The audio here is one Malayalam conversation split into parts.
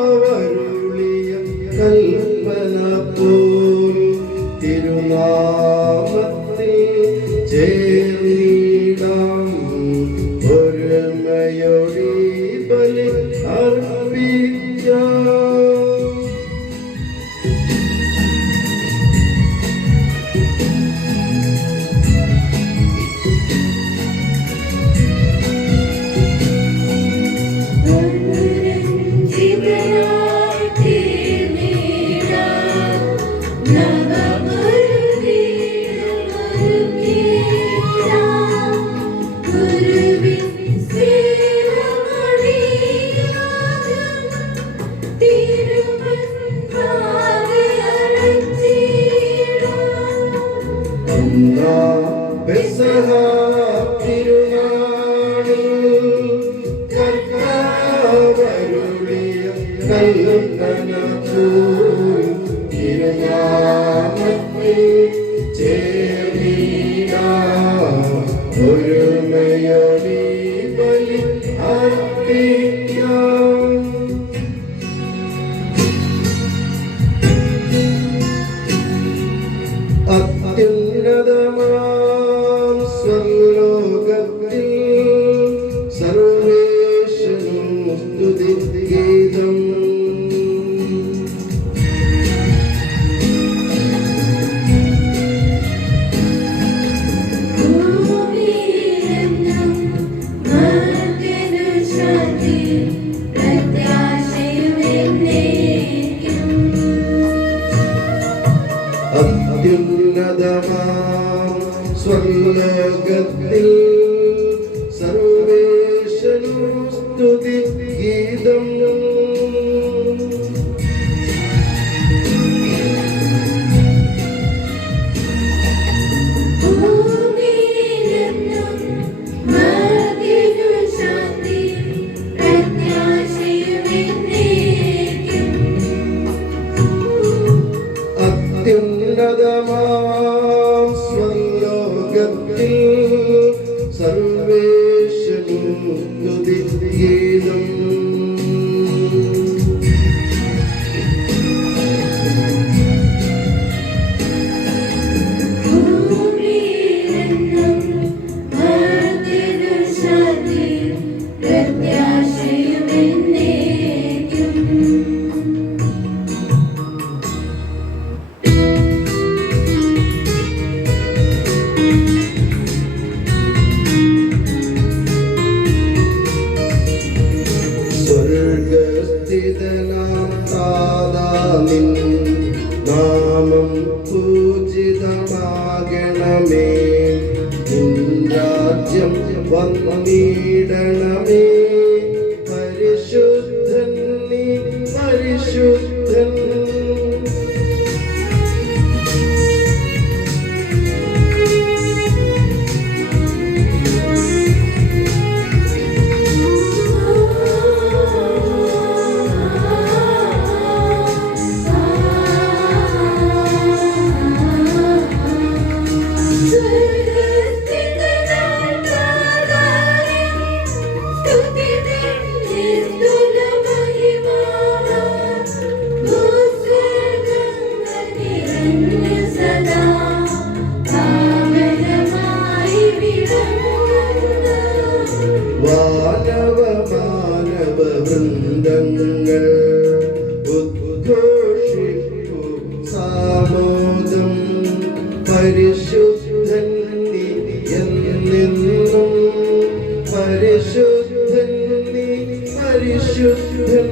കർത്താവരുളിയ കൽപ്പന പോൽ തിരുനാമത്തിൽ ചേർന്നിടാം ഒരുമയോടി ബലി അർപ്പിക്കാം. പെസഹ തിരുനാളിൽ കർത്താവരുളിയ കൽപ്പന പോൽ തിരുനാമത്തിൽ ചേർന്നിടാം ഒരുമയോടി ബലി അർപ്പിക്കാം. അത്യുന്നതമാം സ്വലോകത്തിൽ സർവേശ്വരനും സ്തുതിഗീതം. അത്യുന്നതമാം സ്വലോകത്തിൽ സർവേശ്വരനും സ്തുതിഗീതം. അത്യുന്നതമാം സ്വലോകത്തിൽ സർവേശ്വരനും സ്തുതിഗീതം. സ്വർഗസ്ഥിതനാം താതാ നിൻ നാമം പൂജിതമാകണമേ. നിൻ രാജ്യം വന്നിടണമേ. പരിശുദ്ധൻ നീ പരിശുദ്ധൻ. മാനവ വൃന്ദങ്ങൾ ഉദ്ഘോഷിപ്പു സാമോദം. പരിശുദ്ധൻ നീ എന്നെന്നും പരിശുദ്ധൻ നീ പരിശുദ്ധൻ.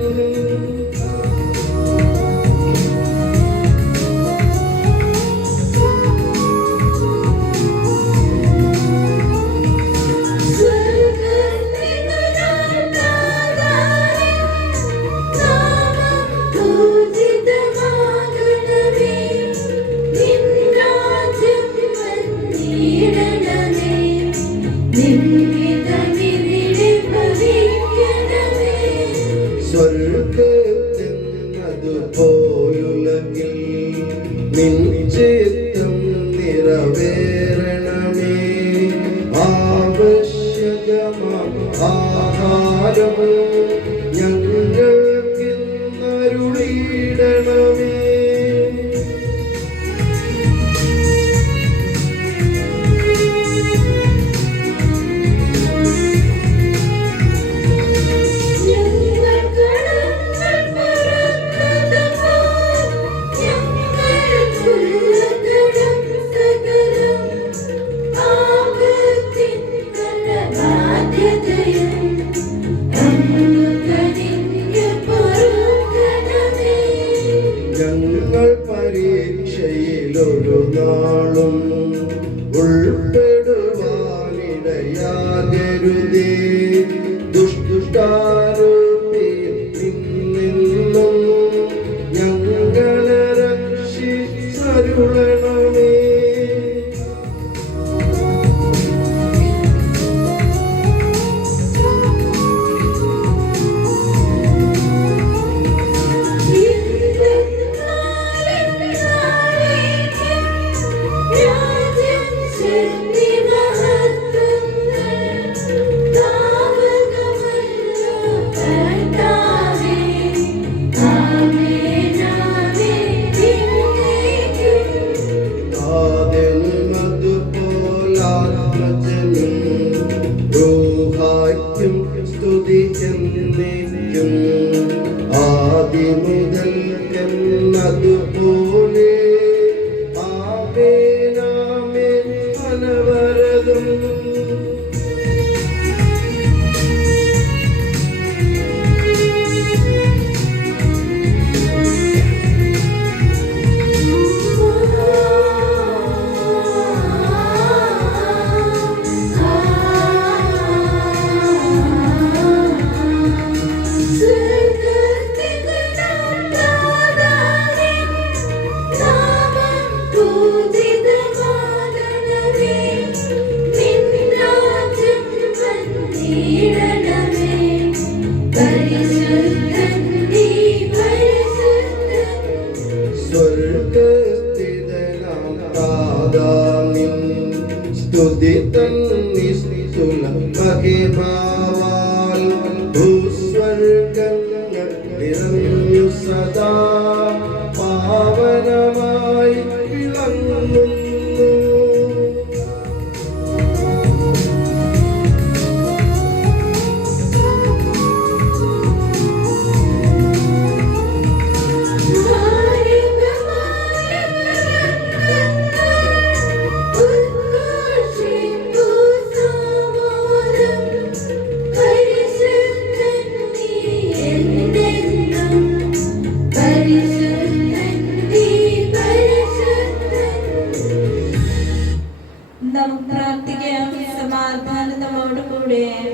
സ്വർഗത്തിനതുപോലുലകിൽ നിൻ ചിത്തം നിറവേറണമേ. ആവശ്യകമാം ആഹാരം ഞങ്ങൾ ഉദിതൻ നിസ്തുല മഹിമാവാൽ ഭൂസ്വർഗങ്ങൾ നിറഞ്ഞു സദാ പാവനമായി വിളങ്ങുന്നു.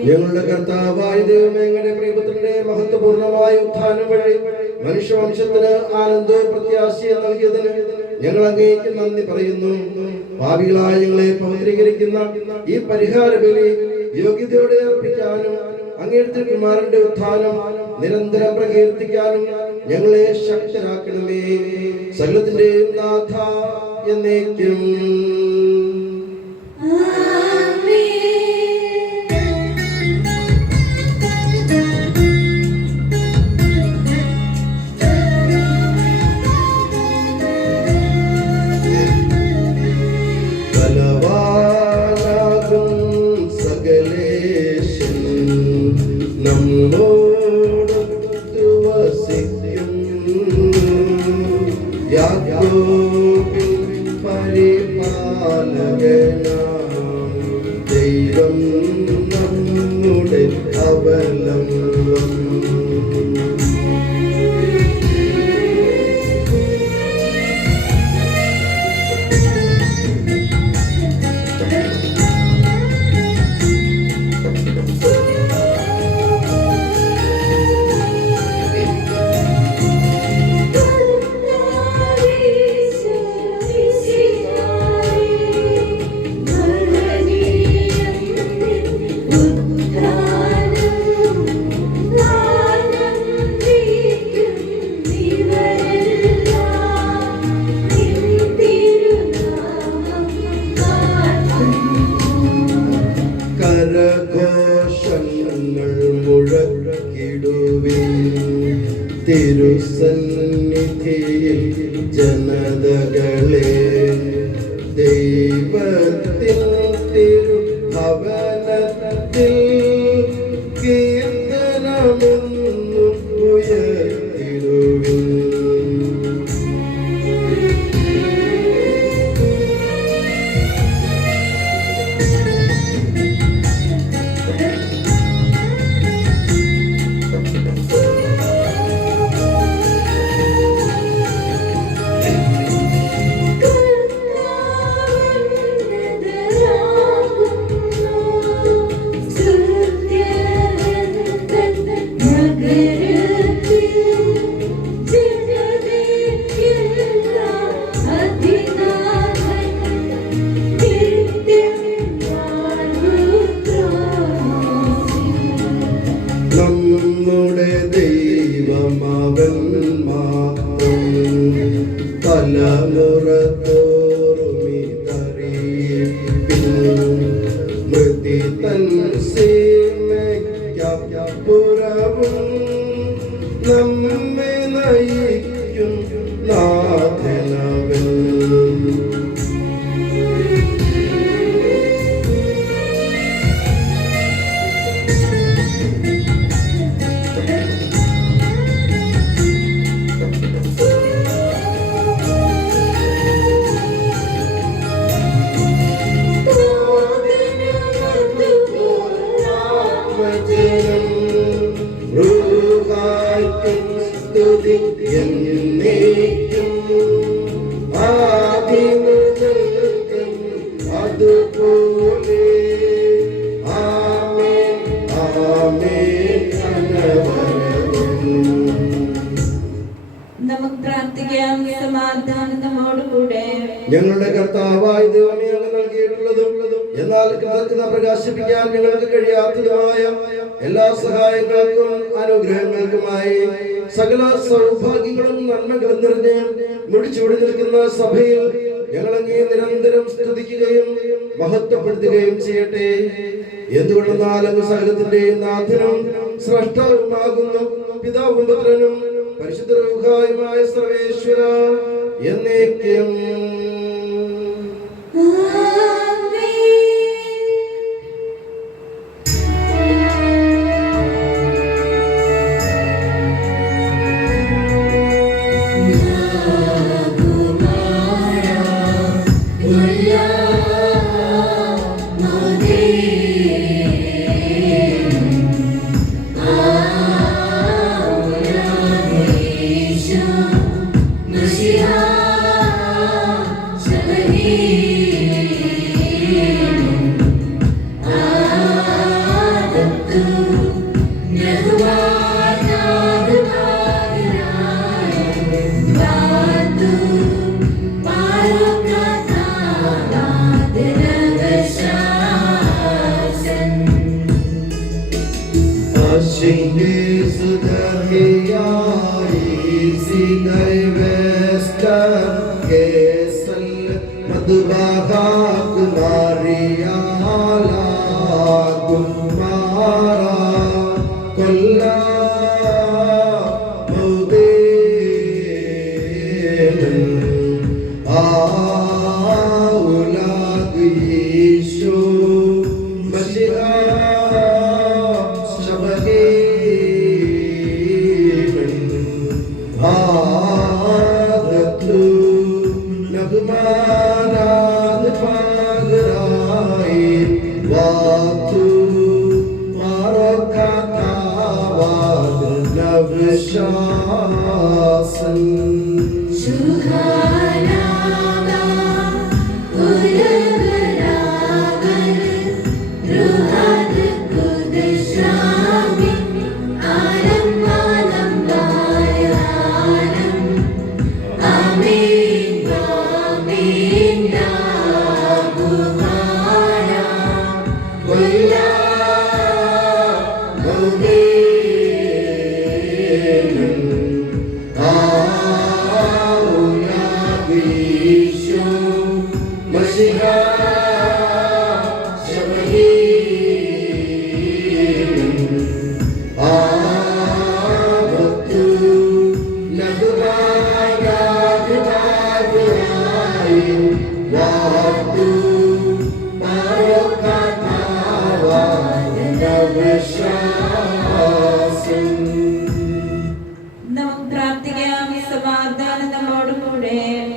ഞങ്ങളുടെ കർത്താവായ ദൈവമേ, അങ്ങയുടെ പ്രിയപുത്രന്റെ മഹത്വപൂർണമായ ഉത്ഥാനം വഴി മനുഷ്യവംശത്തിന് ആനന്ദവും പ്രത്യാശയും നൽകിയതിന് ഞങ്ങൾ അങ്ങേക്ക് നന്ദി പറയുന്നു. പാപികളായ ഞങ്ങളെ പവിത്രീകരിക്കുന്ന ഈ പരിഹാര ബലി യോഗ്യതയോടെ അർപ്പിക്കാനും അങ്ങയുടെ കുമാരന്റെ ഉത്ഥാനം നിരന്തരം പ്രകീർത്തിക്കാനും ഞങ്ങളെ ശക്തരാക്കണമേ. സകലത്തിന്റെയും നാഥ എന്നേക്കും. നമ്മോടൊത്തു വസിക്കുന്നു യാക്കോബിൻ പരിപാലകനാം ദൈവം നമ്മുടെ അവലംബം. കരഘോഷങ്ങൾ മുഴക്കിടുവിൻ തിരുസന്നിധിയിൽ ജനതകളെ, ദൈവത്തിൻ തിരുഭവനത്തിൽ കീർത്തനമെന്നും ഉയർത്തിടുവിൻ. നമ്മുടെ ദൈവമവൻ മാത്രം തലമുറ തോറുമിതറിയിപ്പിൻ. മൃതി തൻ സീമയ്ക്കപ്പുറവും നമ്മെ നയിക്കും നാഥനവൻ. സ്തുതി എന്നേക്കും ആദിമുതൽക്കും അതുപോലെ ആമേൻ ആമേൻ അനവരതം. നമുക്ക് പ്രാർത്ഥിക്കാം. സമാധാനം നമ്മോടുകൂടെ. ഞങ്ങളുടെ കർത്താവായ ദൈവമേ, അങ്ങ് നൽകിയിട്ടുള്ളതും എന്നാൽ കൃതജ്ഞത പ്രകാശിപ്പിക്കാൻ ഞങ്ങൾക്ക് കഴിയാത്തതുമായ എല്ലാ സഹായങ്ങൾക്കും അനുഗ്രഹങ്ങൾക്കുമായി സകല സൗഭാഗ്യങ്ങളും നന്മകളും നിറഞ്ഞ് മുടിച്ചൂടി നിൽക്കുന്ന സഭയിൽ ഞങ്ങൾ അങ്ങേ നിരന്തരം സ്തുതിക്കുകയും മഹത്വപ്പെടുത്തുകയും ചെയ്യട്ടെ. എന്തുകൊണ്ടെന്നാൽ അങ്ങ് സകലത്തിന്റെയും നാഥനും സ്രഷ്ടാവുമാകുന്നു. പിതാവും പുത്രനും പരിശുദ്ധ റൂഹായുമായ സർവേശ്വര എന്നേക്കും.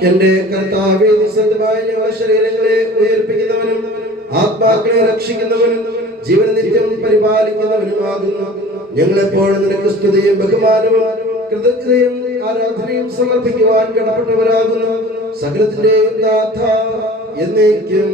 എന്റെ കർത്താവേ, നിസ്സംഗമായ ഞങ്ങളുടെ ശരീരങ്ങളെ ഉയർപ്പിക്കുന്നവനും ആത്മാക്കളെ രക്ഷിക്കുന്നവനും ജീവൻ നിത്യം പരിപാലിക്കുന്നവനുമാകുന്നു. ഞങ്ങളെപ്പോഴും നിനക്ക് സ്തുതിയും ബഹുമാനവും കൃതജ്ഞതയും ആരാധനയും സമർപ്പിക്കുവാൻ കടപ്പെട്ടവരാകുന്നു. സകലത്തിന്റെയും നാഥ എന്നേക്കും.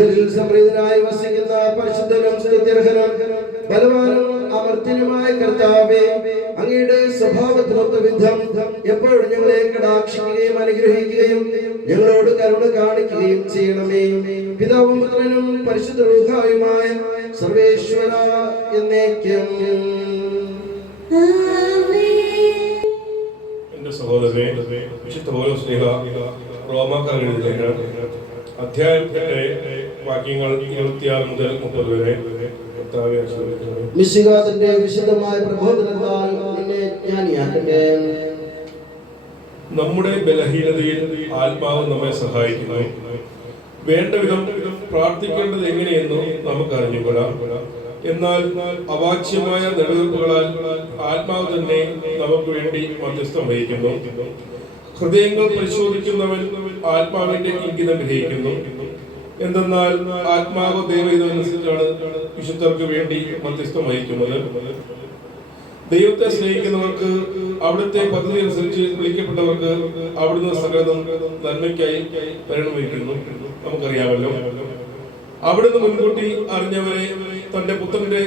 പരിശുദ്ധരിൽ സമൃദ്ധനായി വസിക്കുന്ന പരിശുദ്ധനും സ്തുത്യർഹനും ബലവാനും അമർത്യനുമായ കർത്താവേ, അങ്ങയുടെ സ്വഭാവത്തിനൊത്ത വിധം എപ്പോഴും ഞങ്ങളെ കടാക്ഷിക്കുകയും അനുഗ്രഹിക്കുകയും ഞങ്ങളോട് കരുണ കാണിക്കുകയും ചെയ്യണമേ. പിതാവും പുത്രനും പരിശുദ്ധ റൂഹായുമായ സർവേശ്വര എന്നേക്കും. എന്റെ സഹോദരനെ, വിശുദ്ധ പൗലോസ് ശ്ലീഹ റോമാക്കാരുടെ ലേഖനം അധ്യായത്തിന്റെ വാക്യങ്ങൾ 26 മുതൽ 30 വരെ കർത്താവേ ആശീർവദിക്കണമേ. മിശിഹായുടെ വിശുദ്ധമായ പ്രബോധനത്താൽ നിന്നെ ജ്ഞാനിയാക്കട്ടെ. നമ്മുടെ ബലഹീനതയിൽ ആത്മാവ് നമ്മെ സഹായിക്കുന്നു. വേണ്ട വിധം പ്രാർത്ഥിക്കേണ്ടത് എങ്ങനെയെന്നും നമുക്ക് അറിഞ്ഞുകൂടാ. എന്നാൽ അവാച്യമായ നെടുവീർപ്പുകളാൽ ആത്മാവ് തന്നെ നമുക്ക് വേണ്ടി മധ്യസ്ഥം വഹിക്കുന്നു. ഹൃദയങ്ങൾ പരിശോധിക്കുന്നവൻ ആത്മാവിന്റെ ഇംഗിതം ഗ്രഹിക്കുന്നു. എന്തെന്നാൽ ആത്മാവ് ദൈവഹിതമനുസരിച്ചാണ് വിശുദ്ധർക്ക് വേണ്ടി മധ്യസ്ഥം വഹിക്കുന്നത്. ദൈവത്തെ സ്നേഹിക്കുന്നവർക്ക്, അവിടുത്തെ പദ്ധതി അനുസരിച്ച് വിളിക്കപ്പെട്ടവർക്ക് അവിടുന്ന് സകലതും നന്മയ്ക്കായി പരിണമിക്കുന്നു. നമുക്കറിയാമല്ലോ, അവിടുന്ന് മുൻകൂട്ടി അറിഞ്ഞവരെ തന്റെ പുത്രന്റെ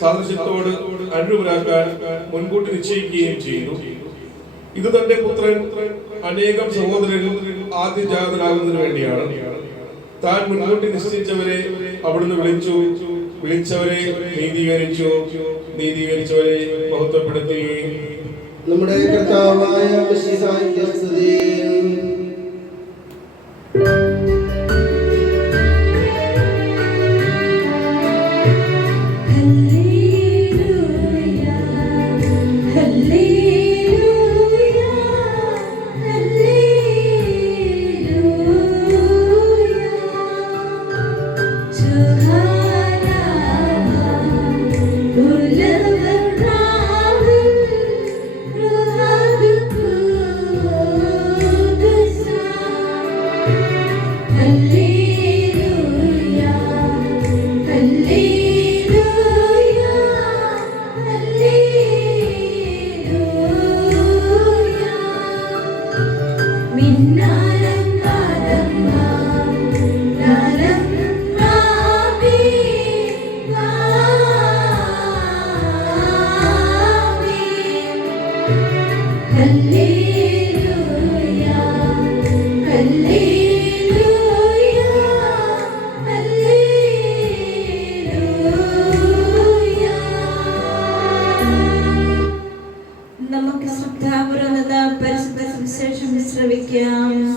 സാദൃശ്യത്തോട് അനുരൂപരാക്കാൻ മുൻകൂട്ടി നിശ്ചയിക്കുകയും ചെയ്തു. ഇത് തന്റെ പുത്രൻ അനേകം സഹോദരരിൽ ആദ്യജാതനാകുന്നതിന് വേണ്ടിയാണ്. താൻ മുൻകൂട്ടി നിശ്ചയിച്ചവരെ അവിടുന്ന് വിളിച്ചു, വിളിച്ചവരെ നീതീകരിച്ചു, നീതീകരിച്ചവരെ മഹത്വപ്പെടുത്തി. നമ്മുടെ കർത്താവായ മിശിഹായ്ക്ക് സ്തുതി.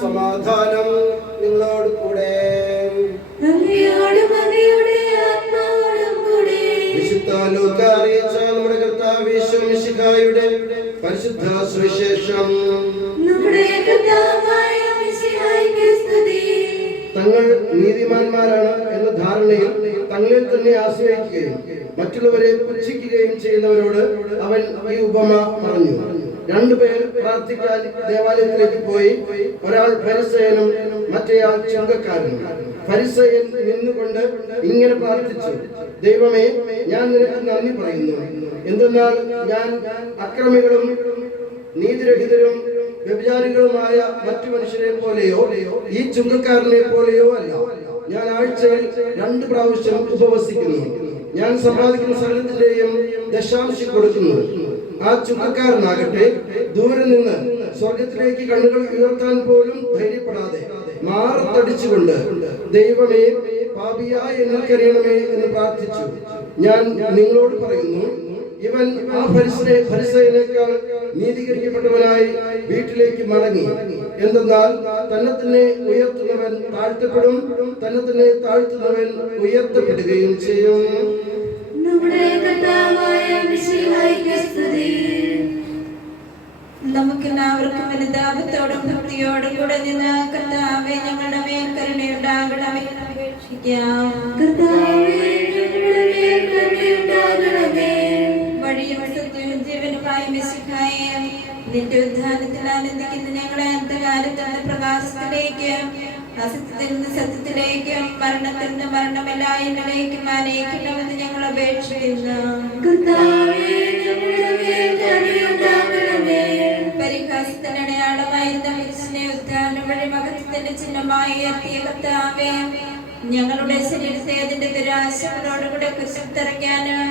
സമാധാനം നിങ്ങളോട് കൂടെ. വിശുദ്ധ ലൂക്ക അറിയിച്ച നമ്മുടെ കർത്താവ് യേശു മിശിഹായുടെ പരിശുദ്ധ സുവിശേഷം. തങ്ങൾ നീതിമാന്മാരാണ് എന്ന ധാരണയിൽ തങ്ങളിൽ തന്നെ ആശ്രയിക്കുകയും മറ്റുള്ളവരെ പുച്ഛിക്കുകയും ചെയ്യുന്നവരോട് അവൻ ഈ ഉപമ പറഞ്ഞു. രണ്ടുപേർ പ്രാർത്ഥിക്കാൻ ദേവാലയത്തിലേക്ക് പോയി. ഒരാൾ ഫരിസയനും മറ്റേയാൾ ചുങ്കക്കാരനും. ഫരിസയൻ നിന്നുകൊണ്ട് ഇങ്ങനെ പ്രാർത്ഥിച്ചു: ദൈവമേ, ഞാൻ നിനക്ക് നന്ദി പറയുന്നു, എന്തെന്നാൽ ഞാൻ അക്രമികളും നീതിരഹിതരും വ്യഭിചാരികളുമായ മറ്റു മനുഷ്യരെ പോലെയോ ഈ ചുങ്കക്കാരനെ പോലെയോ അല്ല. ഞാൻ ആഴ്ചയിൽ 2 പ്രാവശ്യം ഉപവസിക്കുന്നു. ഞാൻ സമ്പാദിക്കുന്ന സകലത്തിന്റെയും ദശാംശം കൊടുക്കുന്നു. ആ ചുങ്കക്കാരനാകട്ടെ ദൂരെ നിന്ന് സ്വർഗത്തിലേക്ക് കണ്ണുകൾ ഉയർത്താൻ പോലും ധൈര്യപ്പെടാതെ മാറത്തടിച്ചുകൊണ്ട് ദൈവമേ, പാപിയായ എനിക്കറിയണമേ എന്ന് പ്രാർത്ഥിച്ചു. ഞാൻ നിങ്ങളോട് പറയുന്നു, ഇവൻ ആ ഫരിസയനേക്കാൾ നീതീകരിക്കപ്പെട്ടവനായി വീട്ടിലേക്ക് മടങ്ങി. എന്തെന്നാൽ തന്നെ തന്നെ ഉയർത്തുന്നവൻ താഴ്ത്തപ്പെടും, തന്നെ തന്നെ താഴ്ത്തുന്നവൻ ഉയർത്തപ്പെടുകയും ചെയ്യും. നമുക്കെല്ലാവർക്കും അനുതാപത്തോടും ഭക്തിയോടും കൂടെ നിന്ന് കർത്താവേ, ഞങ്ങളുടെ മേൽ കരുണയുണ്ടാകണമേ എന്ന് അപേക്ഷിക്കാം. വഴിയും സത്യവും ജീവനുമായ മിശിഹായേ, നിന്റെ ഉദ്ധാനത്തിൽ ആനന്ദിക്കുന്ന ഞങ്ങളെ അന്ധകാരത്തിൽ നിന്ന് പ്രകാശത്തിലേക്ക്, അസത്യത്തിൽ നിന്ന് സത്യത്തിലേക്കും മരണത്തിൽ നിന്ന് മരണമില്ലായ്മയിലേക്കും ആനയിക്കണമെന്ന് ഞങ്ങൾ അപേക്ഷിക്കുന്നു. പരിഹാസത്തിന്റെ അടയാളമായിരുന്ന ക്രിസ്തുവിനെ ഉദ്ധാനം വഴി മഹത്വത്തിന്റെ ചിഹ്നമായി ഉയർത്തിയ കർത്താവേ, ഞങ്ങളുടെ ശരീരത്തെ അതിന്റെ ദുരാശകളോടുകൂടെ കുശത്തറയ്ക്കാനും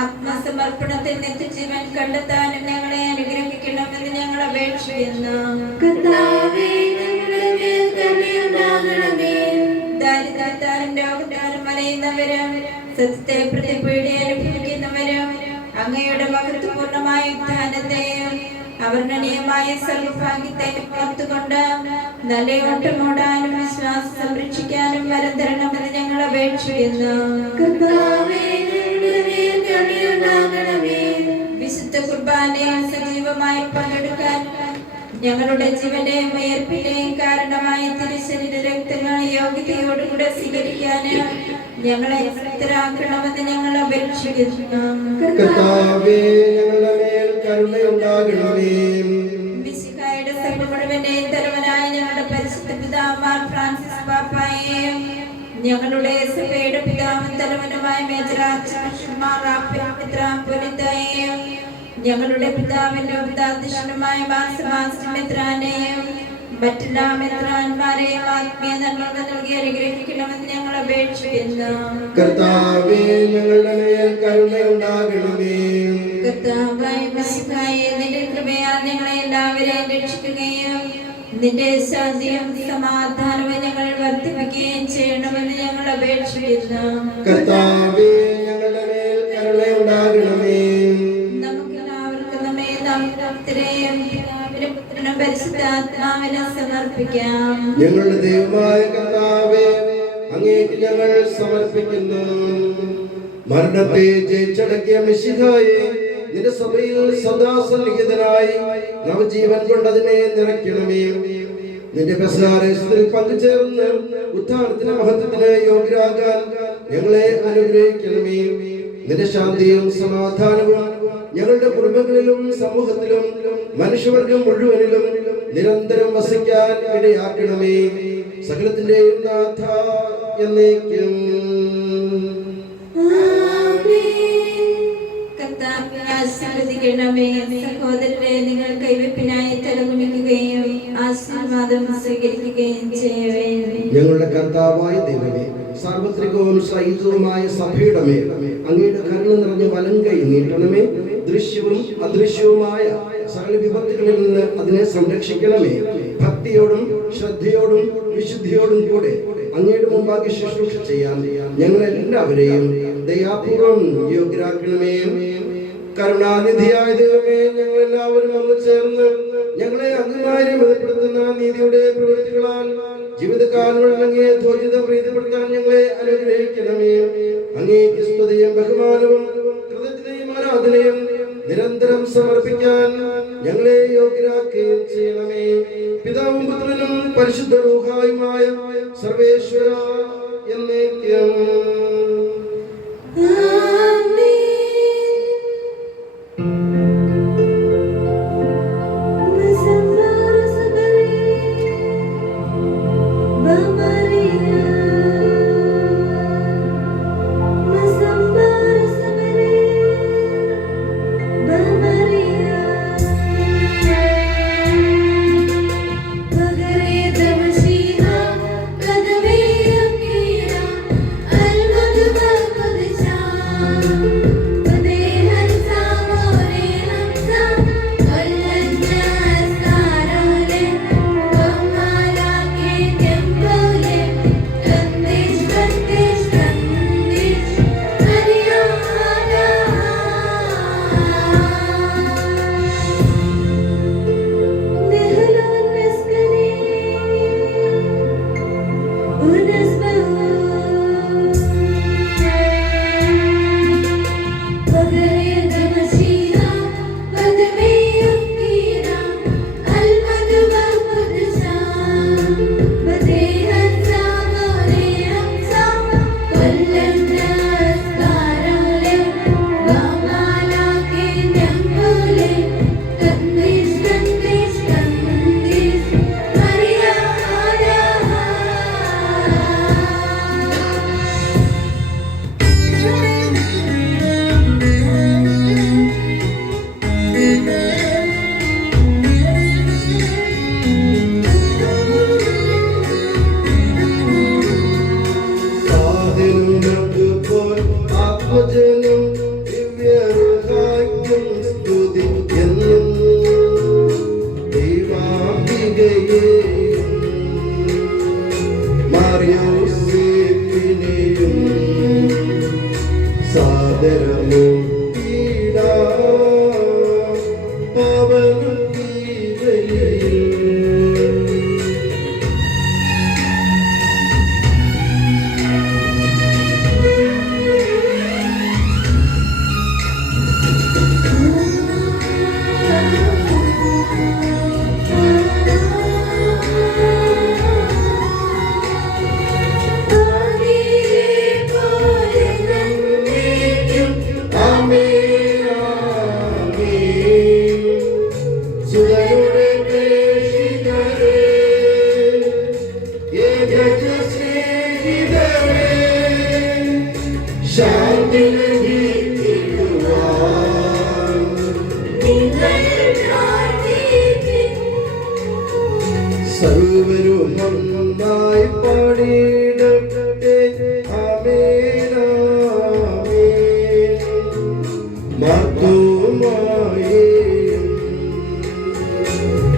ആത്മസമർപ്പണത്തിൽ നിത്യജീവൻ കണ്ടെത്താനും ഞങ്ങളെ അനുഗ്രഹിക്കണമെന്ന് ഞങ്ങൾ അപേക്ഷിക്കുന്നു. ദാരിദ്ര്യത്താലും രോഗത്താലും മലയുന്നവരും സത്യത്തെ പ്രതി പീഡ അനുഭവിക്കുന്നവരും അങ്ങയുടെ മഹത്വപൂർണമായ ഉത്ഥാനത്തെയും അവർണ്ണനീയമായ സൗഭാഗ്യത്തെയും ഓർത്തുകൊണ്ട് നല്ലയോട്ടമോടാനും വിശ്വാസം സംരക്ഷിക്കാനും വരം തരണമെന്ന് ഞങ്ങൾ അപേക്ഷിക്കുന്നു. വിശുദ്ധ കുർബാനയിൽ സജീവമായി പങ്കെടുക്കാൻ ഞങ്ങളുടെ ജീവന്റെയും ഉയർപ്പിന്റെയും കാരണമായ തിരുശരീര രക്തങ്ങൾ യോഗ്യതയോടുകൂടെ സ്വീകരിക്കാനും ഞങ്ങളെ ശക്തരാക്കണമെന്ന് ഞങ്ങൾ അപേക്ഷിക്കുന്നു. മിശിഹായുടെ സഭ മുഴുവന്റെയും തലവനായ ഞങ്ങളുടെ പരിശുദ്ധ പിതാവായ ഫ്രാൻസിസ് പാപ്പായെയും ഞങ്ങളുടെ സഭയുടെ പിതാവും തലവനുമായ മേജർ ആർച്ച്ബിഷപ്പ് റാഫേൽ മെത്രാപ്പൊലീത്തയെയും ഞങ്ങളുടെ പിതാവിന്റെ ഉപദേശനുമായ മാർസമാസ്റ്റർ മെത്രാനെയും മറ്റെല്ലാ മെത്രാന്മാരെയും ആത്മീയ നന്മകൾ നൽകി അനുഗ്രഹിക്കണമെന്ന് ഞങ്ങൾ അപേക്ഷിക്കുന്നു. കർത്താവേ, ഞങ്ങളുടെ മേൽ കരുണയുണ്ടാകണമേ. കർത്താവായ മിശിഹായേ, നിന്റെ കൃപയാൽ ഞങ്ങളെ എല്ലാവരെയും രക്ഷിക്കുകയും നിന്റെ ശാന്തിയും സമാധാനവും ഞങ്ങൾ വർദ്ധിപ്പിക്കുകയും ചെയ്യണമെന്ന് ഞങ്ങൾ അപേക്ഷിക്കുന്നു. കർത്താവേ, ഞങ്ങളുടെ മേൽ കരുണയുണ്ടാകണമേ. നമുക്കെല്ലാവർക്കും നമ്മെ നാമത്തിനെയും പിതാവിനും പുത്രനും പരിശുദ്ധാത്മാവിനെ സമർപ്പിക്കാം. ഞങ്ങളുടെ ദൈവമായ കർത്താവേ, അങ്ങേക്ക് ഞങ്ങൾ സമർപ്പിക്കുന്നു. മരണത്തെ ജയിച്ചടക്കിയ മിശിഹായേ, നിന്റെ സഭയിൽ സദാ സന്നിഹിതനായി നവജീവൻ കൊണ്ടതിനെ നിറയ്ക്കണമേ. നിന്റെ പെസഹാരത്തിൽ പങ്കുചേർന്ന് ഉത്ഥാനത്തിന്റെ മഹത്വത്തിന് യോഗ്യരാകാൻ ഞങ്ങളെ അനുഗ്രഹിക്കണമേ. നിന്റെ ശാന്തിയും സമാധാനവും ഞങ്ങളുടെ കുടുംബങ്ങളിലും സമൂഹത്തിലും മനുഷ്യവർഗം മുഴുവനിലും നിരന്തരം വസിക്കാൻ ഇടയാക്കണമേ. സകലത്തിന്റെയും നാഥ എന്നേക്കും. സഹോദരരെ, നിങ്ങൾ കൈവെപ്പിനായി തലകുനിക്കുകയും ആശീർവാദം സ്വീകരിക്കുകയും ചെയ്യവേ. ഞങ്ങളുടെ കർത്താവായ ദൈവമേ, സാർവത്രികവും സഹിതവുമായ സഭയുടെ മേൽ അങ്ങയുടെ കരുണ നിറഞ്ഞ വലം കൈ നീട്ടണമേ. ദൃശ്യവും അദൃശ്യവുമായ സകല വിപത്തുകളിൽ നിന്ന് അതിനെ സംരക്ഷിക്കണമേ. ഭക്തിയോടും ശ്രദ്ധയോടും വിശുദ്ധിയോടും കൂടെ അങ്ങയുടെ മുമ്പാകെ ശുശ്രൂഷ ചെയ്യാൻ ഞങ്ങളെല്ലാവരെയും ദയാപൂർവം യോഗ്യരാക്കണമേ. കരുണാനിധിയായ ദൈവമേ, ഞങ്ങളെല്ലാവരും ഒന്ന് ചേർന്ന് ഞങ്ങളെ അങ്ങുമായി ബന്ധപ്പെടുത്തുന്ന നീതിയുടെ പ്രവൃത്തികളാൽ ജീവിതകാലങ്ങളിൽ അങ്ങേ ധ്വജിതം പ്രീതിപ്പെടുത്താൻ ഞങ്ങളെ അനുഗ്രഹിക്കണമേ. അങ്ങേക്ക് സ്തുതിയും ബഹുമാനവും കൃതജ്ഞതയും ആരാധനയും നിരന്തരം സമർപ്പിക്കാൻ ഞങ്ങളെ യോഗ്യരാക്കുകയും ചെയ്യണമേ. പിതാവും പുത്രനും പരിശുദ്ധ റൂഹായുമായ സർവേശ്വര എന്നേക്കും. Maria ശാന്തി ലഭിക്കുവാൻ സർവരും ഒന്നായി പാടിയിടട്ടെ. ആമേൻ ആമേൻ. മാർത്തോമായേയും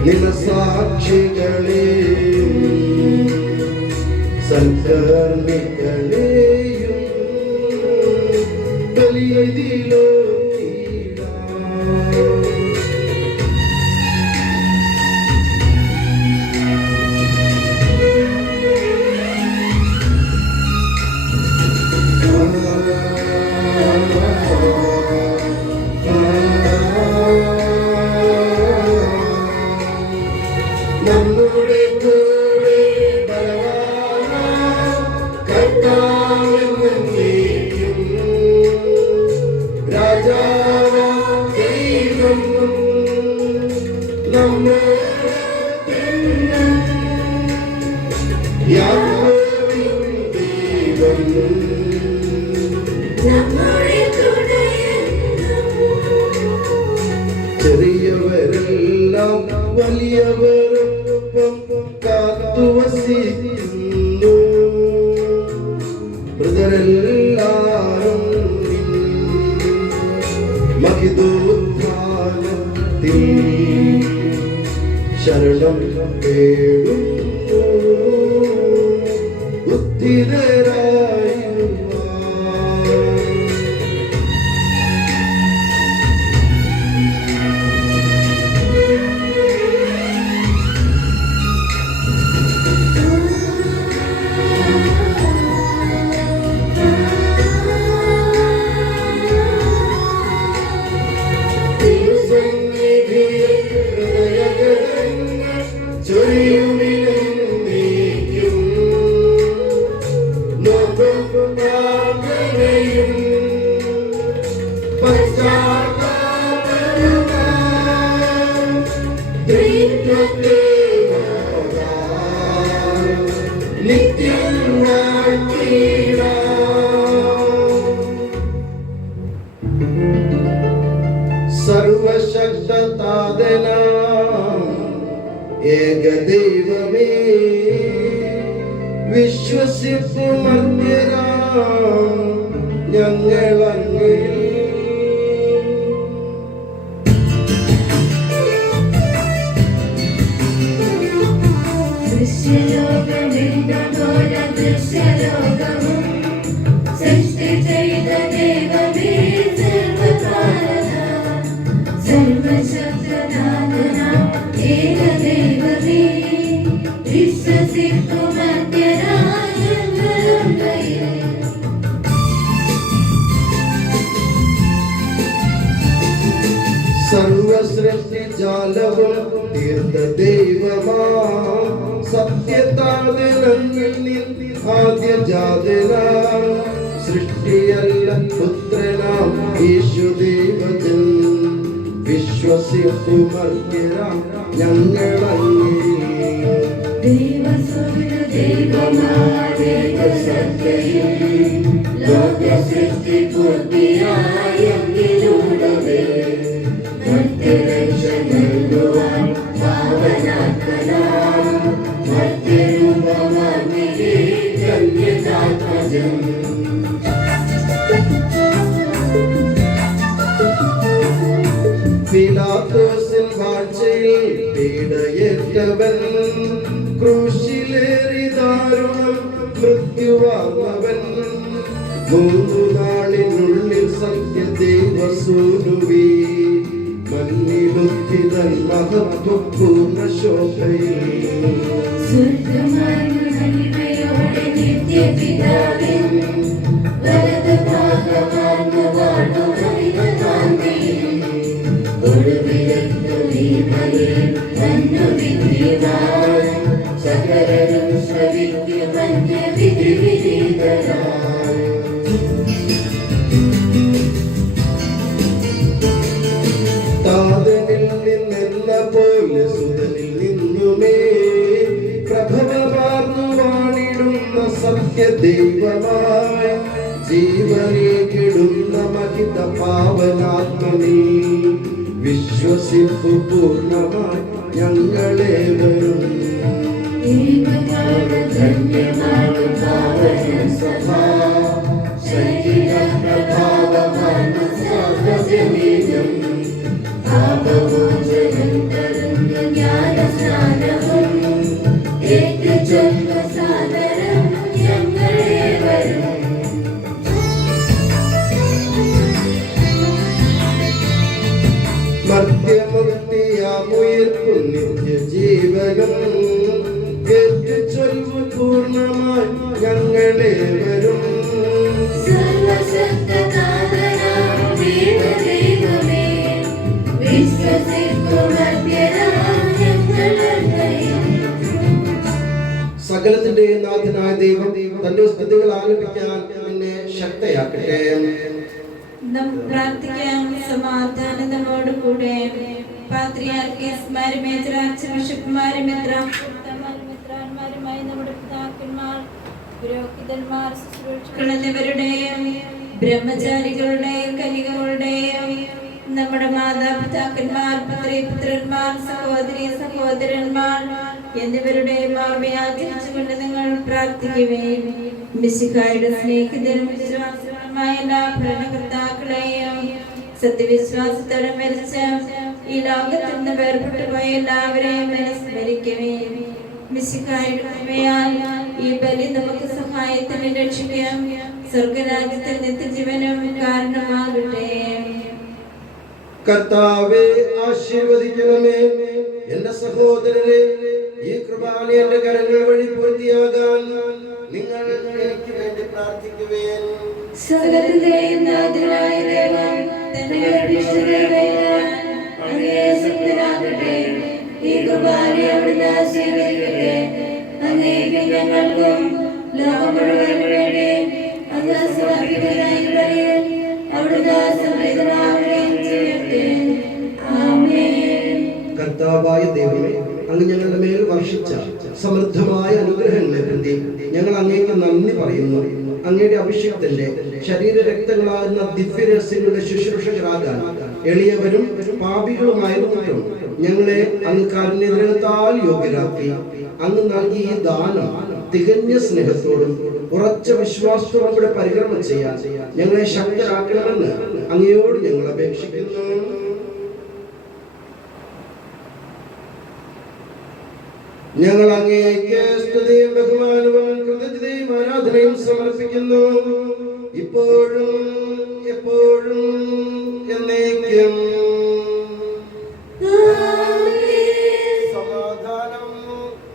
നിലസാക്ഷികളെയും സൽക്കർമ്മികളെയും ബലിയിലോ നമ്മുടെ കൂടെ ബലവാനാം കർത്താവെന്നേക്കും രാജാവാം ദൈവം നമ്മോടൊപ്പം യാക്കോബിൻ ദൈവം ചെറിയവരെല്ലാം വലിയവരൊപ്പം കാത്തുവസിക്കുന്നു. മൃതരെല്ലാരും മഹിതോത്ഥാനത്തിൽ ശരണം തേടുന്നു. ഉത്തിതരായുവാൻ സർവശക്തനാം ഏകദൈവമേ വിശ്വസിപ്പുമന്യരാം ഞങ്ങളങ്ങിൽ സൃഷ്ടി ചെയ്ത ദൈവമേ സർവശക്തനാഥനാം ഏകദൈവമേ വിശ്വസിപ്പുമന്യരാം ഞങ്ങളങ്ങയിൽ സർവസൃഷ്ടിജാലവും തീർത്ത ദൈവമാം സത്യതാതനങ്ങളിൽ നിന്ന് ആദ്യജാതനാം സൃഷ്ടിയല്ല പുത്രനാം യേശുദേവജൻ വിശ്വസിപ്പുമർത്യരാം ഞങ്ങളങ്ങിൽ ലോകസൃഷ്ടി പൂർത്തിയായെങ്കിലൂടെ മർത്യരക്ഷകരുവാൻ പാവനാത്മനാം മർത്യരൂപമാർന്നിരേ കന്യകാത്മജം പീലാത്തോസിൻ വാഴ്ചയിൽ പീഡയേറ്റവൻ ക്രൂശിലേറി ദാരുണം മൃത്യുവാങ്ങവൻ 3 നാളിനുള്ളിൽ സത്യദൈവസൂനുവീ മണ്ണിലുത്തിതൻ മഹത്വപൂർണ്ണ ശോഭയിൽ സ്വർഗമാനമഹിമയോടെ നിത്യപിതാവിൻ വലതുഭാഗമാർന്നു വാഴുമഹിമകാന്തിയിൽ ഒടുവിലെത്തു നീ ബലിയിൽ വന്നു വിധിവാൻ സകലരും ശ്രവിക്കുമന്യ വിധി വിരീതരായി താതനിൽ നിന്നെന്ന പോലെ സുതനിൽ നിന്നുമേ പ്രഭവമാർന്നു വാണിടുന്ന സത്യദൈവമായ ജീവനേകിടുന്ന മഹിത പാവനാത്മനി വിശ്വസിപ്പു പൂർണ്ണമായി ഞങ്ങളേവരും മധ്യമുക്തിയാമുയർക്കും നിത്യജീവനും കേട്ടുചൊല്ലു പൂർണ്ണമായി ഞങ്ങളേവരും സകലത്തിന്റെ നാഥനായ ദൈവം തന്റെ സ്തുതികൾ ആലപിക്കാൻ എന്നെ ശക്തയാക്കട്ടെ. പ്രാർത്ഥിക്കാം. സമാധാനം നമ്മോട് കൂടെ. പാത്രിയാർക്കീസ്മാരും ബിഷപ്പുമാരും മെത്രാന്മാരുമായി നമ്മുടെ പിതാക്കന്മാർ, പുരോഹിതന്മാർ, ശുശ്രൂഷകൾ എന്നിവരുടെയും ബ്രഹ്മചാരികളുടെയും കന്യകകളുടെയും നമ്മുടെ മാതാപിതാക്കന്മാർ, പുത്രന്മാർ, സഹോദരി സഹോദരന്മാർ എന്നിവരുടെയും ഓർമ്മയാചരിച്ചുകൊണ്ട് നിങ്ങൾ പ്രാർത്ഥിക്കുകയും മിശിഹായുടെ സ്നേഹിതരും വിശ്വാസികളുമായ എല്ലാ ഭരണകർത്താക്കളെയും സത്യവിശ്വാസത്തോടെ മരിച്ച ഈ ലോകത്തിൽ നിന്ന് വേർപെട്ടു പോയ എല്ലാവരെയും സ്മരിക്കുകയും മിശിഹായുടെ കൃപയാൽ ഈ ബലി നമുക്ക് സഹായത്തിന് രക്ഷിക്കാം. സ്വർഗരാജ്യത്തിൽ നിത്യജീവനും കാരണമാകട്ടെ. കർത്താവേ, ആശീർവദിക്കണമേ. എന്റെ സഹോദരരെ, ഈ കൃപാന എന്റെ കരങ്ങൾ വഴി പൂർത്തിയാകാൻ നിങ്ങൾ എനിക്ക് വേണ്ടി പ്രാർത്ഥിക്കുവേൻ. സകലത്തിന്റെയും നാഥനായ ദൈവം തന്റെ അങ്ങയെ ശക്തനാകട്ടെ. ഈ കൃപാന അവിടുന്ന് സ്വീകരിക്കട്ടെ. അങ്ങേക്ക് ഞങ്ങൾക്കും ലോകം മുഴുവനും വേണ്ടി അങ്ങ് സമർപ്പിക്കുന്നതായി അവിടുന്ന് സംപ്രീതനാവുകയും ചെയ്യട്ടെ. ആമേൻ. കർത്താവായ ദൈവമേ, അങ്ങ് ഞങ്ങളുടെ മേൽ വർഷിച്ച സമൃദ്ധമായ അനുഗ്രഹങ്ങളെ പ്രതി ഞങ്ങൾ അങ്ങേക്ക് നന്ദി പറയുന്നു. അങ്ങയുടെ അഭിഷേകത്തിന്റെ ശരീര രക്തങ്ങളാകുന്ന ദിവ്യരഹസ്യങ്ങളുടെ ശുശ്രൂഷകരാകാൻ എളിയവരും പാപികളുമായിരുന്നിട്ടും ഞങ്ങളെ അങ്ങ് കാരുണ്യത്താൽ യോഗ്യരാക്കി. അങ്ങ് നൽകിയ ഈ ദാനം തികഞ്ഞ സ്നേഹത്തോടും ഉറച്ച വിശ്വാസത്തോടും കൂടെ പരികർമ്മം ചെയ്യാൻ ഞങ്ങളെ ശക്തരാക്കണമെന്ന് അങ്ങയോട് ഞങ്ങൾ അപേക്ഷിക്കുന്നു. ഞങ്ങൾ അങ്ങേക്ക് സ്തുതിയും ബഹുമാനവും കൃതജ്ഞതയും ആരാധനയും സമർപ്പിക്കുന്നു, ഇപ്പോഴും എപ്പോഴും എന്നേക്കും. സമാധാനം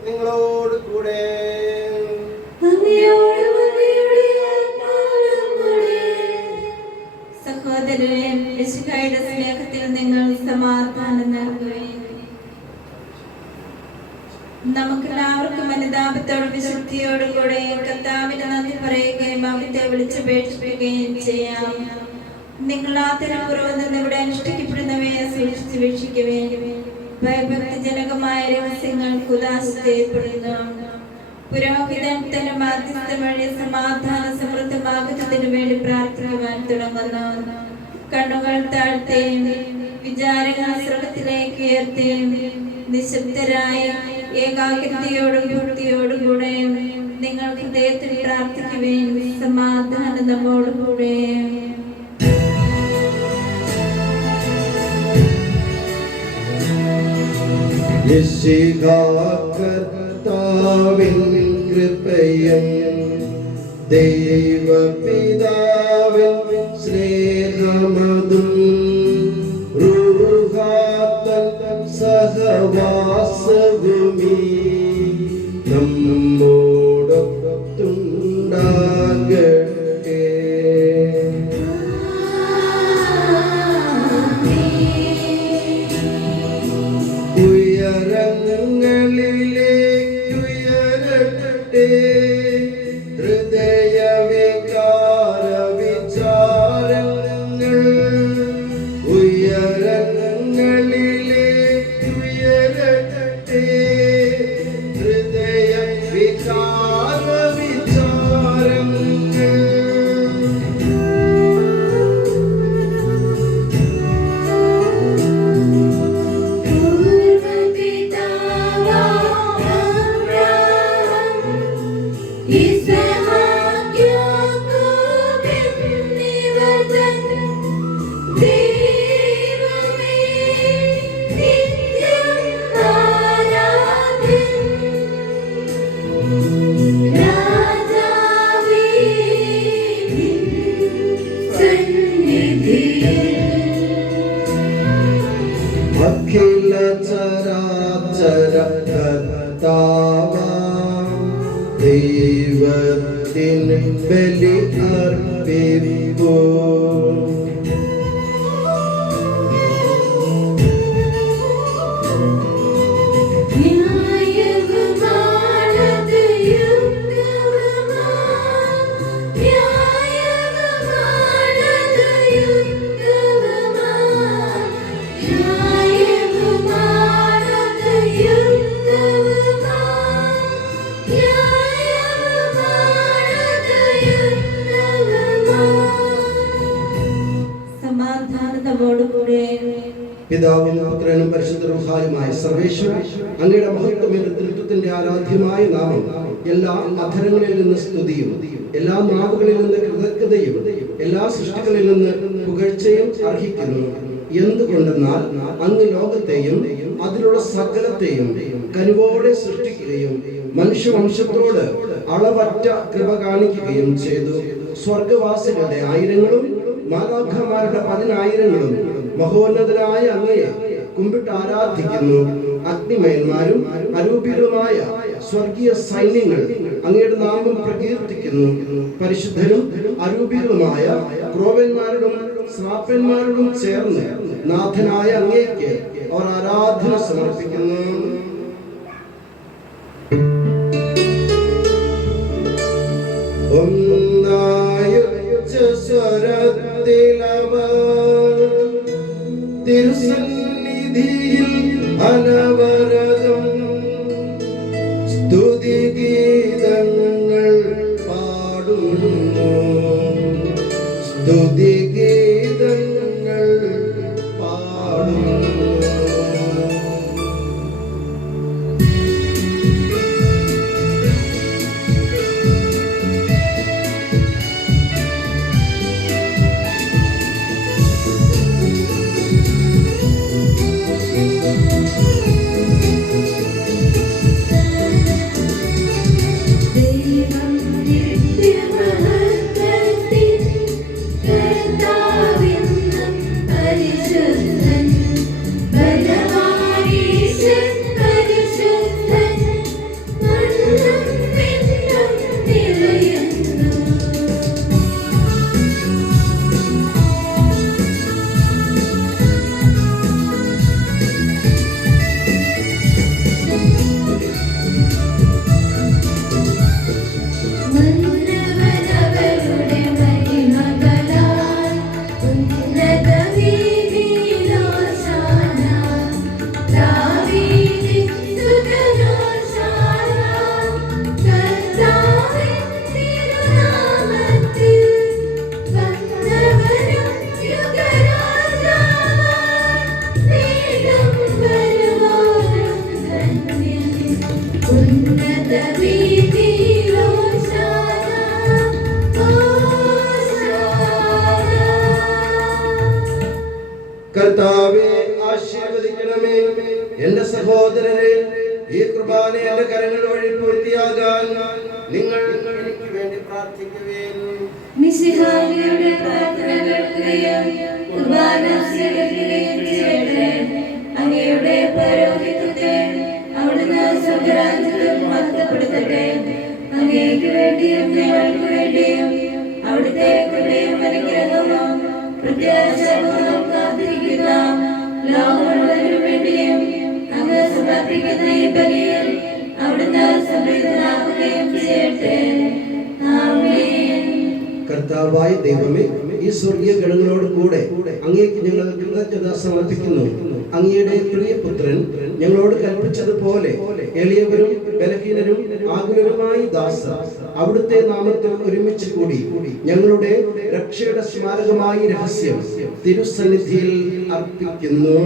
നിങ്ങളോട് കൂടെ. സഹോദരരെ, മിശിഹായുടെ സ്നേഹത്തിൽ നിങ്ങൾ സമാധാനം നൽകുകയും നമുക്കെല്ലാവർക്കും അനുതാപത്തോടും വിശുദ്ധിയോടും കൂടെ കർത്താവിന് നന്ദി പറയുകയും അവിടുത്തെ വിളിച്ചപേക്ഷിക്കുകയും ചെയ്യാം. നിങ്ങൾ ആദരപൂർവ്വം നിന്ന് ഇവിടെ അനുഷ്ഠിക്കപ്പെടുന്നവയെ സൂക്ഷിച്ച് വീക്ഷിക്കുകയും ഭയഭക്തിജനകമായ രഹസ്യങ്ങൾ ഉദാശ ചെയ്യപ്പെടുന്നു. പുരോഹിതൻ തന്റെ മാധ്യസ്ഥം വഴി സമാധാന സമൃദ്ധമാകുന്നതിനു വേണ്ടി പ്രാർത്ഥിക്കുവാൻ തുടങ്ങുന്നു. കണ്ണുകൾ താഴ്ത്തുകയും വിചാരങ്ങൾ സ്വർഗത്തിലേക്ക് ഉയർത്തുകയും നിശബ്ദരായ ഏകാഗ്രതയോടും ഭക്തിയോടും കൂടെ നിങ്ങൾ ഹൃദയത്തിൽ പ്രാർത്ഥിക്കുകയും സമാധാനം നമ്മോടുകൂടെ. കർത്താവിൻ കൃപയും ദൈവപിതാവിൻ സ്നേഹമതും സഹവാസവുമീ നമ്മോടൊത്തുണ്ടാകട്ടെ. ഉയരങ്ങളിലേക്കുയരട്ടെ ഹൃദയവികാര വിചാരങ്ങൾ ബലി അർപ്പിപ്പൂ. പിതാവും പുത്രനും പരിശുദ്ധ റൂഹായുമായ സർവേശ്വരൻ, അങ്ങയുടെ മഹത്വമേറിയ തൃത്വത്തിന്റെ ആരാധ്യമായ നാമം എല്ലാ അധരങ്ങളിൽ നിന്ന് സ്തുതിയും എല്ലാ നാവുകളിൽ നിന്ന് കൃതജ്ഞതയും എല്ലാ സൃഷ്ടികളിൽ നിന്ന് പുകഴ്ചയും അർഹിക്കുന്നു. എന്തുകൊണ്ടെന്നാൽ അങ്ങ് ലോകത്തെയും അതിലുള്ള സകലത്തെയും കനിവോടെ സൃഷ്ടിക്കുകയും മനുഷ്യവംശത്തോട് അളവറ്റ കൃപ കാണിക്കുകയും ചെയ്തു. സ്വർഗവാസികളുടെ ആയിരങ്ങളും മാലാഖമാരുടെ 10,000ങ്ങളും മഹോന്നതനായ അങ്ങയെ കുമ്പിട്ട് ആരാധിക്കുന്നു. അഗ്നിമയന്മാരും അരൂപികളുമായ സ്വർഗീയ സൈന്യങ്ങൾ അങ്ങയുടെ നാമം പ്രകീർത്തിക്കുന്നു. പരിശുദ്ധരും അരൂപികളുമായ ക്രോവന്മാരോടും ശ്രാപ്പന്മാരോടും ചേർന്ന് നാഥനായ അങ്ങേക്ക് അവർ ആരാധന സമർപ്പിക്കുന്നു. തിരുസന്നിധിയിൽ അനവരതം സ്തുതിഗീതങ്ങൾ പാടുന്നു. സ്തുതിഗീതങ്ങൾ പാടുന്നു. കർത്താവേ, ആശീർവദിക്കണമേ. എന്റെ സഹോദരരെ, ഈ കുർബാന എന്റെ കരങ്ങൾ വഴി പൂർത്തിയാകാൻ നിങ്ങൾ എനിക്ക് വേണ്ടി പ്രാർത്ഥിക്കുവേൻ. മിശിഹായുടെ പ്രാർത്ഥന കേൾക്കുകയും കുർബാന സ്വീകരിക്കുകയും ചെയ്യട്ടെ. അങ്ങയുടെ പൗരോഹിത്യത്തെ അവിടുന്ന് സ്വർഗ്ഗരാജ്യത്തിൽ മഹത്വപ്പെടുത്തട്ടെ. അങ്ങേക്ക് വേണ്ടിയും ഞങ്ങൾക്ക് വേണ്ടിയും അവിടുത്തെ കൃപയും അനുഗ്രഹവും പ്രത്യാശാപൂർവ്വം കാത്തിരിക്കുന്ന ലോകം മുഴുവനും വേണ്ടിയും അങ്ങ് സമർപ്പിക്കുന്ന ഈ ബലിയിൽ അവിടുന്ന് സംപ്രീതനാകുകയും ചെയ്യട്ടെ. ആമേൻ. കർത്താവായ ദൈവമേ, ഈ സ്വർഗീയ ഗണങ്ങളോട് കൂടെ അങ്ങേക്ക് ഞങ്ങൾ കൃതജ്ഞത സമർപ്പിക്കുന്നു. അങ്ങയുടെ പ്രിയപുത്രൻ ഞങ്ങളോട് കൽപ്പിച്ചതുപോലെ എളിയവരും ബലഹീനരും ആകുലരുമായി ദാസ അവിടുത്തെ നാമത്തിൽ ഒരുമിച്ച് കൂടി ഞങ്ങളുടെ രക്ഷയുടെ സ്മാരകമായി രഹസ്യം തിരുസന്നിധിയിൽ അർപ്പിക്കുന്നു.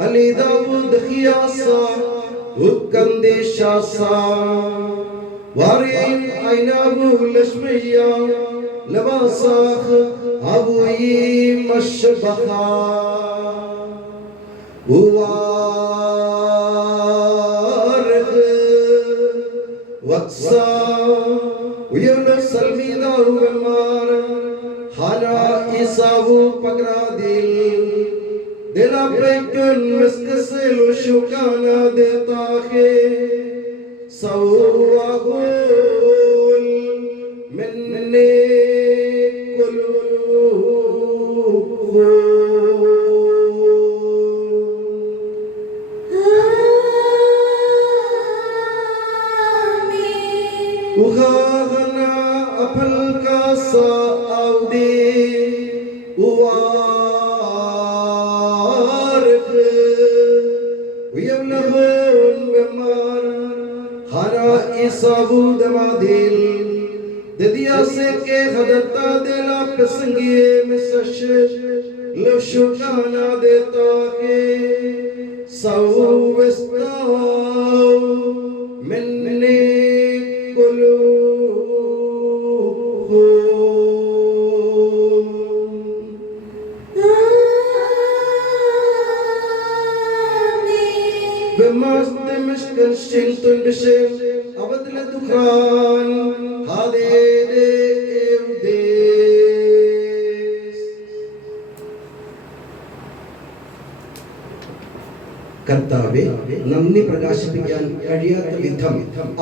Ali Daud Khiyasa Ukande Shasa Warin Ainabu Lashmiya Labasakh Abuyi Mashbakha Uwarikh ഉയർന്ന സൽമീതാവുമാർ ഹാന ഈസാവു പഗ്രാദിൽ ദിലപ്രേക്കൻ മിസ്കസൽ ശുകാന ദേതാഖെ സൗവാഹുൽ മിന്നെ وخاذنا أبل كاسا أودي وارخ ويبلغون بمار خانا إصابو دماديل دديا سيكي خدتا دلا پسنگي مسش لشكانا دتاكي سوستاو مني بمست مشكل شلتن بشم أبدل دخان هذه കർത്താവേ, നന്ദി പ്രകാശിപ്പിക്കാൻ കഴിയാത്ത വിധം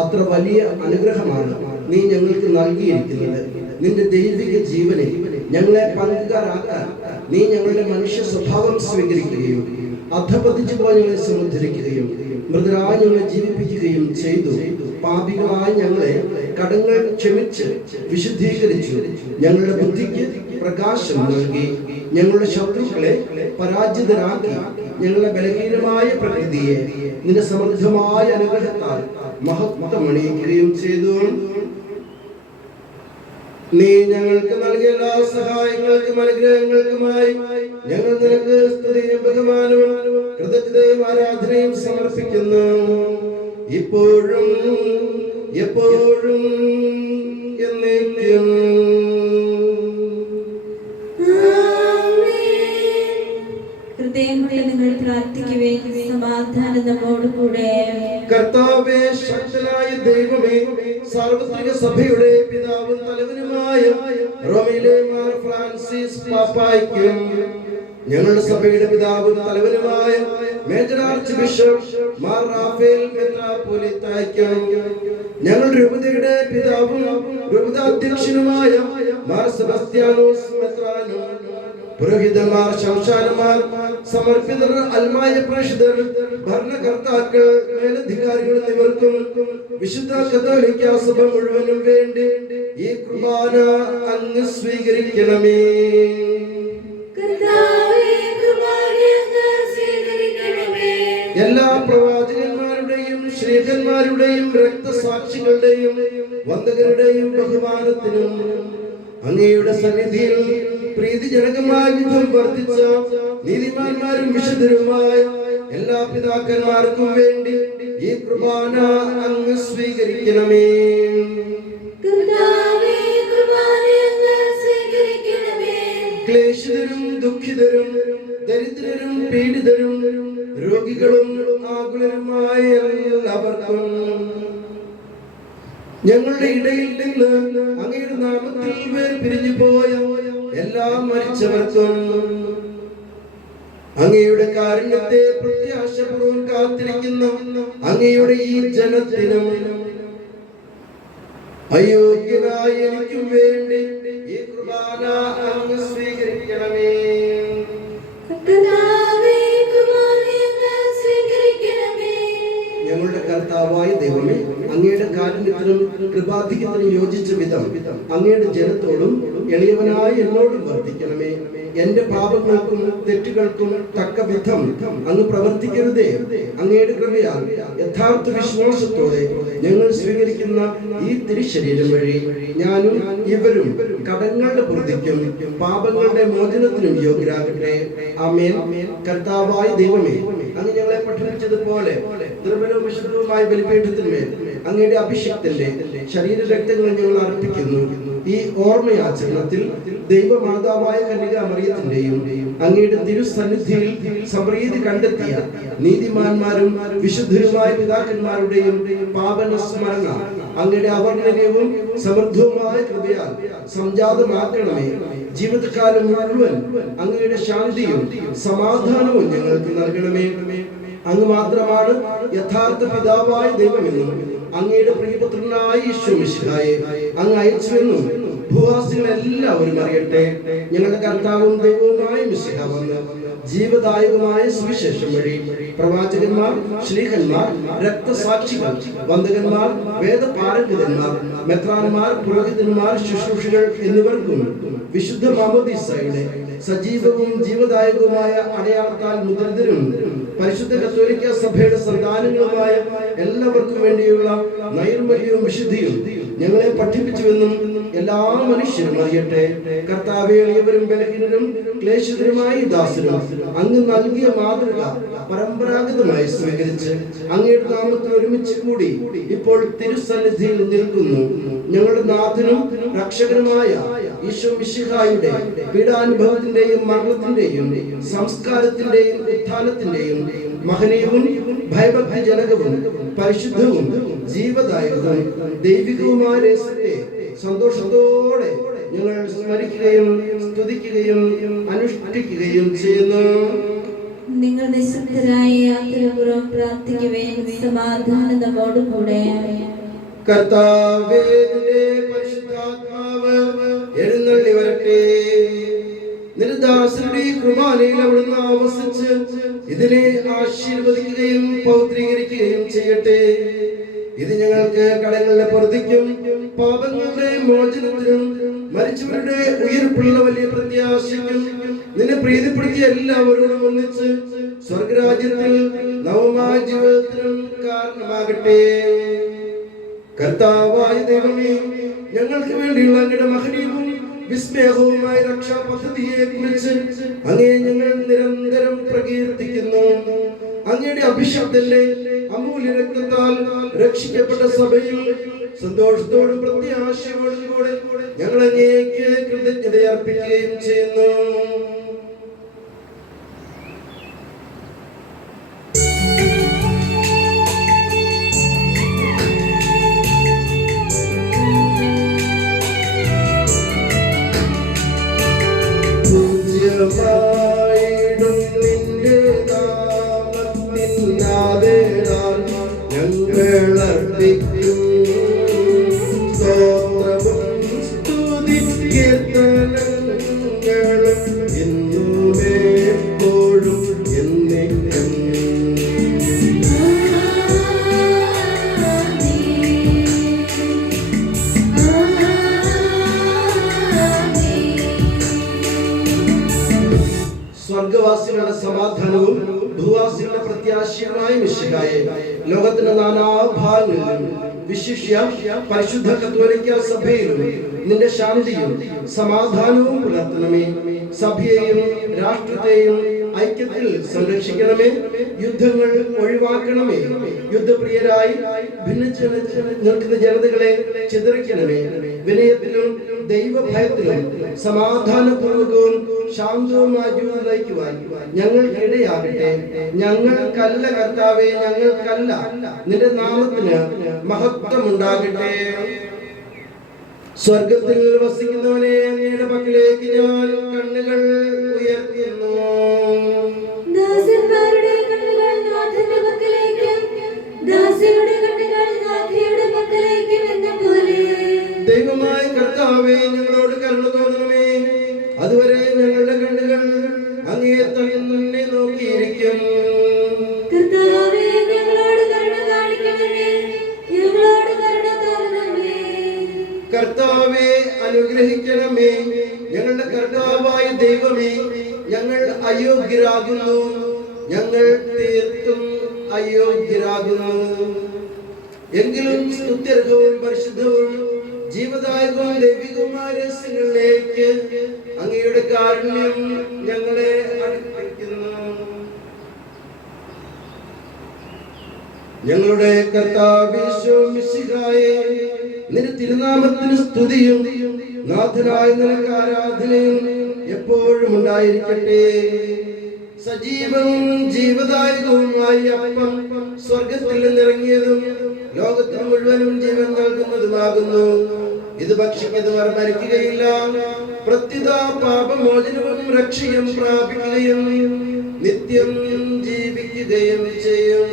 അത്ര വലിയ അനുഗ്രഹമാണ് നീ ഞങ്ങൾക്ക് നൽകിയിരിക്കുന്നത്. നിന്റെ ദൈവിക ജീവനെ ഞങ്ങളെ പങ്കുകാരാക്കാൻ നീ ഞങ്ങളുടെ മനുഷ്യ സ്വഭാവം സ്വീകരിക്കുകയും അധപതിച്ചു പോയ ഞങ്ങളെ സമുദ്ധരിക്കുകയും മൃതരായ ഞങ്ങളെ ജീവിപ്പിക്കുകയും ചെയ്തു. പാപികളായ ഞങ്ങളെ കടങ്ങൾ ക്ഷമിച്ച് വിശുദ്ധീകരിച്ചു. ഞങ്ങളുടെ ബുദ്ധിക്ക് പ്രകാശം നൽകി. ഞങ്ങളുടെ ശത്രുക്കളെ പരാജിതരാക്കി. ഞങ്ങളുടെ ബലഹീനമായ പ്രകൃതിയെ നിന്റെ സമൃദ്ധമായ അനുഗ്രഹത്താൽ മഹത്വമണിയിക്കുകയും ചെയ്തു. നീ ഞങ്ങൾക്ക് നൽകിയ എല്ലാ സഹായങ്ങൾക്കും അനുഗ്രഹങ്ങൾക്കുമായി ഞങ്ങൾ നിനക്ക് സ്തുതിയും ബഹുമാനവും കൃതജ്ഞതയും ആരാധനയും സമർപ്പിക്കുന്നു. ഇപ്പോഴും എപ്പോഴും എന്നേക്കും. ഹൃദയങ്ങളിൽ നിങ്ങൾ പ്രാർത്ഥിക്കുവേ. സമാധാനം നമ്മോടുകൂടെ. കർത്താവേ, ശക്തനായ ദൈവമേ, സാർവത്രിക സഭയുടെ പിതാവും തലവനുമായ റോമിലെ മാർ ഫ്രാൻസിസ് പാപ്പായ്ക്കും ഞങ്ങളുടെ സഭയുടെ പിതാവും തലവനുമായ major archbishop Mar Raphael മെത്രാപ്പോലീത്തായ്ക്കും ഞങ്ങളുടെ രൂപതയുടെ പിതാവും രൂപതാധ്യക്ഷനുമായ മാർ സെബാസ്റ്റ്യാനോസ് മെത്രാനും പുരോഹിതന്മാർ, ശംശാനന്മാർ, സമർപ്പിതർ, അൽമായ പ്രേക്ഷിതർ, ഭരണകർത്താക്കൾ, മേലധികാരികൾ എന്നിവർക്കും വിശുദ്ധ കത്തോലിക്ക സഭ മുഴുവനും വേണ്ടി ഈ കുർബാന അങ്ങ് സ്വീകരിക്കണമേ. എല്ലാ പ്രവാചകന്മാരുടെയും ശ്രീകന്മാരുടെയും രക്തസാക്ഷികളുടെയും വന്ദകരുടെയും ബഹുമാനത്തിനും അങ്ങയുടെ സന്നിധിയിൽ പ്രീതിജനകമായ വിധം വർദ്ധിച്ച നീതിമാന്മാരും വിശുദ്ധരുമായ എല്ലാ പിതാക്കന്മാർക്കും വേണ്ടി ഈ കുർബാന അങ്ങ് സ്വീകരിക്കണമേ. ക്ലേശിതരും ദുഃഖിതരും ദരിദ്രരും പീഡിതരും രോഗികളും ആകുലരുമായ എല്ലാവർക്കും ഞങ്ങളുടെ ഇടയിൽ നിന്ന് അങ്ങയുടെ നാമത്തിൽ വേർപിരിഞ്ഞു പോയ എല്ലാ മരിച്ചവർക്കും അങ്ങയുടെ കാരുണ്യത്തെ പ്രത്യാശപൂർവ്വം കാത്തിരിക്കുന്ന അങ്ങയുടെ ഈ ജനത്തിനും അയോഗ്യനായ എനിക്കും വേണ്ടി ഈ കുർബാന അങ്ങ് സ്വീകരിക്കണമേ. ഞങ്ങളുടെ കർത്താവായ ദൈവമേ, അങ്ങയുടെ കാരുണ്യത്തിനും കൃപാധിക്യത്തിനും യോജിച്ച വിധം അങ്ങയുടെ ജനത്തോടും എളിയവനായ എന്നോടും വർദ്ധിക്കണമേ. എന്റെ പാപങ്ങൾക്കും തെറ്റുകൾക്കും തക്ക വിധം അങ്ങ് പ്രവർത്തിക്കരുതേ. അങ്ങയുടെ കൃപയാൽ യഥാർത്ഥ വിശ്വാസത്തോടെ ഞങ്ങൾ സ്വീകരിക്കുന്ന ഈ തിരുശരീരം വഴി ഞാനും ഇവരും കടങ്ങളുടെ പ്രതിക്കും പാപങ്ങളുടെ മോചനത്തിനും യോഗ്യരാകട്ടെ. ആമേൻ. കർത്താവായ ദൈവമേ, അങ്ങ് ഞങ്ങളെ പഠിപ്പിച്ചതുപോലെ നിർമ്മലവും വിശുദ്ധവുമായ ബലിപീഠത്തിന്മേൽ അങ്ങയുടെ അഭിഷേകത്തിന്റെ ശരീര രക്തങ്ങൾ ഞങ്ങൾ അർപ്പിക്കുന്നു. ഈ ഓർമ്മയാചരണത്തിൽ ദൈവമാതാവായ കന്യകാമറിയത്തിന്റെയും അങ്ങയുടെ തിരുസന്നിധിയിൽ സംപ്രീതി കണ്ടെത്തിയ നീതിമാന്മാരും വിശുദ്ധരുമായ പിതാക്കന്മാരുടെയും പാവന സ്മരണ അങ്ങയുടെ അവർണ്ണനീയവും സമൃദ്ധവുമായ കൃപയാൽ സംജാതമാക്കണമേ. ജീവിതകാലം മുഴുവൻ അങ്ങയുടെ ശാന്തിയും സമാധാനവും ഞങ്ങൾക്ക് നൽകണമേ. അങ്ങ് മാത്രമാണ് യഥാർത്ഥ പിതാവായ ദൈവമെന്നും അങ്ങയുടെ പ്രിയപുത്രനായ ഈശോ മിശിഹായെ അങ്ങ് അയച്ചുവെന്നും ഭൂവാസികളെല്ലാവരും അറിയട്ടെ. ഞങ്ങളുടെ കർത്താവും ദൈവവുമായ മിശിഹ വന്ന് ജീവദായകമായ സുവിശേഷം വഴി പ്രവാചകന്മാർ, ശ്ലീഹന്മാർ, രക്തസാക്ഷികൾ, വന്ദകന്മാർ, വേദപാരംഗതന്മാർ, മെത്രാന്മാർ, പുരോഹിതന്മാർ, ശുശ്രൂഷികൾ എന്നിവർക്കും വിശുദ്ധ മാമോദീസയുടെ സജീവവും ജീവദായകവുമായ അടയാളത്താൽ മുദ്രിതരും പരിശുദ്ധ കത്തോലിക്ക സഭയുടെ സന്താനങ്ങളുമായ എല്ലാവർക്കും വേണ്ടിയുള്ള നൈർമല്യവും വിശുദ്ധിയും ഞങ്ങളെ പഠിപ്പിച്ചുവെന്നും എല്ലാ മനുഷ്യരും അറിയട്ടെ. കർത്താവേ, എളിയവരും ബലഹീനരും ക്ലേശിതരുമായ ദാസരും അങ്ങ് നൽകിയ മാതൃക പരമ്പരാഗതമായി സ്വീകരിച്ച് അങ്ങയുടെ നാമത്തിൽ ഒരുമിച്ച് കൂടി ഇപ്പോൾ തിരുസന്നിധിയിൽ നിൽക്കുന്നു. ഞങ്ങളുടെ നാഥനും രക്ഷകനുമായ ഈശോ മിശിഹായുടെ പീഡാനുഭവത്തിന്റെയും മരണത്തിന്റെയും സംസ്കാരത്തിന്റെയും ഉത്ഥാനത്തിന്റെയും മഹനീയവും ഭയഭക്തിജനകവും പരിശുദ്ധവും ജീവദായകവും ദൈവികവുമായ രഹസ്യത്തെ സന്തോഷത്തോടെ ഞങ്ങൾ സ്മരിക്കുകയും സ്തുതിക്കുകയും അനുഷ്ഠിക്കുകയും ചെയ്യുന്നു. നിങ്ങൾ നിശബ്ദരായി ആഗ്രഹപൂർവ്വം പ്രാർത്ഥിക്കുവേൻ. സമാധാനം നമ്മോടുകൂടെ. കർത്താവേ, നിന്റെ പരിശുദ്ധാത്മാവ് എഴുന്നള്ളി വരട്ടെ. നിന്റെ ദാസരുടെ കൃപാലയിൽ അവിടുന്ന് ആവസിച്ച് ഇതിനെ ആശീർവദിക്കുകയും പൗത്രീകരിക്കുകയും ചെയ്യട്ടെ. ഇത് ഞങ്ങൾക്ക് കടങ്ങളുടെ പൊറുതിക്കും പാപങ്ങളുടെ മോചനത്തിനും മരിച്ചവരുടെ ഉയർപ്പുള്ള വലിയ പ്രത്യാശയ്ക്കും നിന്നെ പ്രീതിപ്പെടുത്തിയ എല്ലാവരോടും ഒന്നിച്ച് സ്വർഗരാജ്യത്തിൽ നവമായ ജീവിതത്തിനും കാരണമാകട്ടെ. കർത്താവായ ദൈവമേ, ഞങ്ങൾക്ക് വേണ്ടിയുള്ള അങ്ങയുടെ മഹനീയവും വിസ്മയവുമായ രക്ഷാ പദ്ധതിയെ കുറിച്ച് അങ്ങേ ഞങ്ങൾ നിരന്തരം പ്രകീർത്തിക്കുന്നു. അങ്ങയുടെ അഭിഷേകത്തിന്റെ അമൂല്യ രക്തത്താൽ രക്ഷിക്കപ്പെട്ട സഭയിൽ സന്തോഷത്തോടും പ്രത്യാശയോടും കൂടെ ഞങ്ങൾ അങ്ങേക്ക് കൃതജ്ഞത അർപ്പിക്കുകയും ചെയ്യുന്നു. പൂജ്യമായിടും നിന്റെ നാമത്തിൻ ആദരാൽ ഞങ്ങൾ അർപ്പിക്കും സ്തോത്രവും സ്തുതി കീർത്തനങ്ങളും എന്നും എപ്പോഴും എന്നേക്കും. സ്വർഗവാസികളുടെ സമാധാനവും ഭൂവാസികളുടെ പ്രത്യാശയുമായ മിശിഹായെ ലോകത്തിന്റെ നാനാഭാഗങ്ങളിലും വിശിഷ്യ പരിശുദ്ധ കത്തോലിക്ക സഭയിലും നിന്റെ ശാന്തിയും സമാധാനവും പുലർത്തണമേ. സഭയെയും രാഷ്ട്രത്തെയും ഐക്യത്തിൽ സംരക്ഷിക്കണമേ. യുദ്ധങ്ങൾ ഒഴിവാക്കണമേ. യുദ്ധപ്രിയരായി ഭിന്നിച്ച് നിൽക്കുന്ന ജനതകളെ ചിതറിക്കണമേ. വിനയത്തിലും ദൈവഭയത്തിലും സമാധാനപൂർവകവും ശാന്തവുമായ ജീവിതം നയിക്കുവാൻ ഞങ്ങൾക്കിടയാകട്ടെ. ഞങ്ങൾക്കല്ല കർത്താവേ, ഞങ്ങൾക്കല്ല, നിന്റെ നാമത്തിന് മഹത്വമുണ്ടാകട്ടെ. സ്വർഗത്തിൽ വസിക്കുന്നവനെ അങ്ങയുടെ പക്കലേക്ക് ഞാൻ കണ്ണുകൾ ഉയർത്തുന്നു. ദാസന്മാരുടെ കണ്ണുകൾ നാഥന്റെ പക്കലേക്കും ദാസിയുടെ കണ്ണുകൾ നാഥയുടെ പക്കലേക്കും എന്ന പോലെ. ദൈവമായ കർത്താവേ, ഞങ്ങളോട് കരുണ തോന്നണമേ. അതുവരെ ഞങ്ങളുടെ കണ്ണുകൾ അങ്ങേ തന്നെ നോക്കിയിരിക്കും. കർത്താവേ, ഞങ്ങളോട് കരുണ കാണിക്കണമേ. ഞങ്ങളോട് കരുണ തോന്നണമേ. കർത്താവേ, അനുഗ്രഹിക്കണമേ. ഞങ്ങളുടെ കർത്താവായ ദൈവമേ, ഞങ്ങൾ അയോഗ്യരാകുന്നു. ഞങ്ങൾ തീർത്തും അയോഗ്യരാകുന്നു. എങ്കിലും സ്തുത്യർഹവും പരിശുദ്ധവും ജീവദായകവും ദൈവികവുമായ രഹസ്യങ്ങളിലേക്ക് അങ്ങയുടെ കാരുണ്യം ഞങ്ങളെ അടുപ്പിക്കുന്നു. ഞങ്ങളുടെ കർത്താവേ ഈശോ മിശിഹായേ, നിന്റെ തിരുനാമത്തിന് സ്തുതിയും നാഥനായ നിനക്ക് ആരാധനയും എപ്പോഴും ഉണ്ടായിരിക്കട്ടെ. സജീവവും ജീവദായകവുമായ അപ്പം സ്വർഗത്തിൽ നിന്നിറങ്ങിയതും ലോകത്തിന് മുഴുവനും ജീവൻ നൽകുന്നതുമാകുന്നു. ഇത് ഭക്ഷിക്കുന്നവർ മരിക്കുകയില്ല, പ്രത്യുത പാപമോചനവും രക്ഷയും പ്രാപിക്കുകയും നിത്യം ജീവിക്കുകയും ചെയ്യും.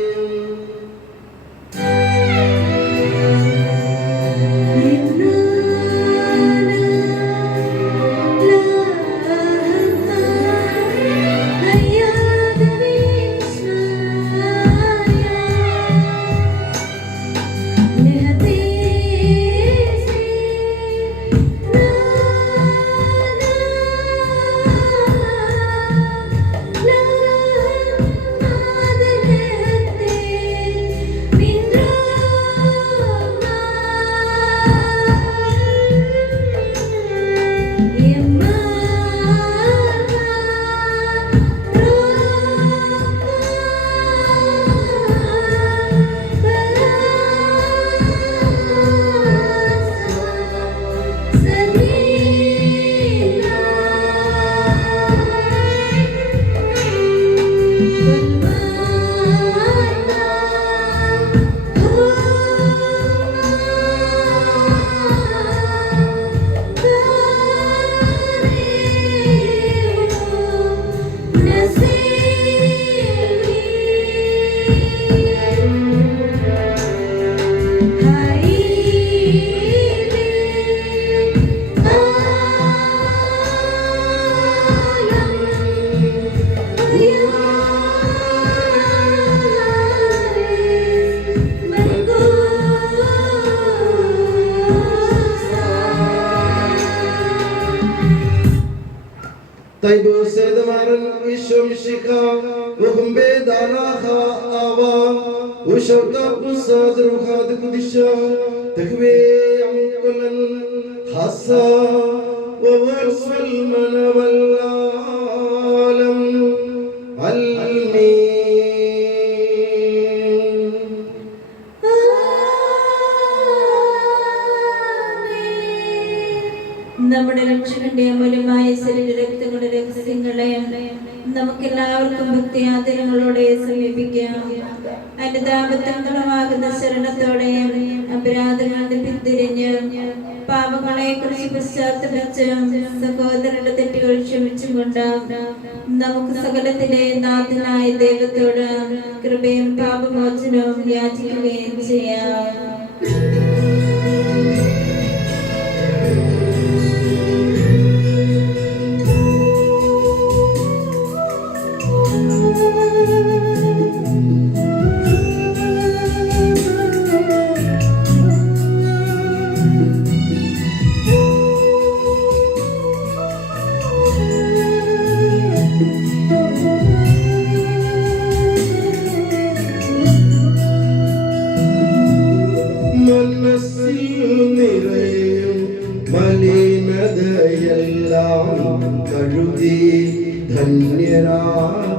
നമ്മുടെ രക്ഷകന്റെ അമൂല്യമായ ശരീരരക്തങ്ങളുടെ രഹസ്യങ്ങളെ നമുക്കെല്ലാവർക്കും ഭക്തിയാദരങ്ങളോടെ സമീപിക്കാം. അനുതാപത്തങ്ങളാകുന്ന ശരണത്തോടെ അപരാധങ്ങളുടെ പിന്തിരിഞ്ഞ് പാപങ്ങളെ കുറിച്ച് പശ്ചാത്തലച്ച് സഹോദരന്റെ തെറ്റുകൾ ക്ഷമിച്ചും കൊണ്ട് നമുക്ക് സകലത്തിലെ നാഥനായ ദൈവത്തോട് കൃപയും പാപമോചനവും യാചിക്കുകയും ചെയ്യാം. കഴുകി ധന്യരാകാം.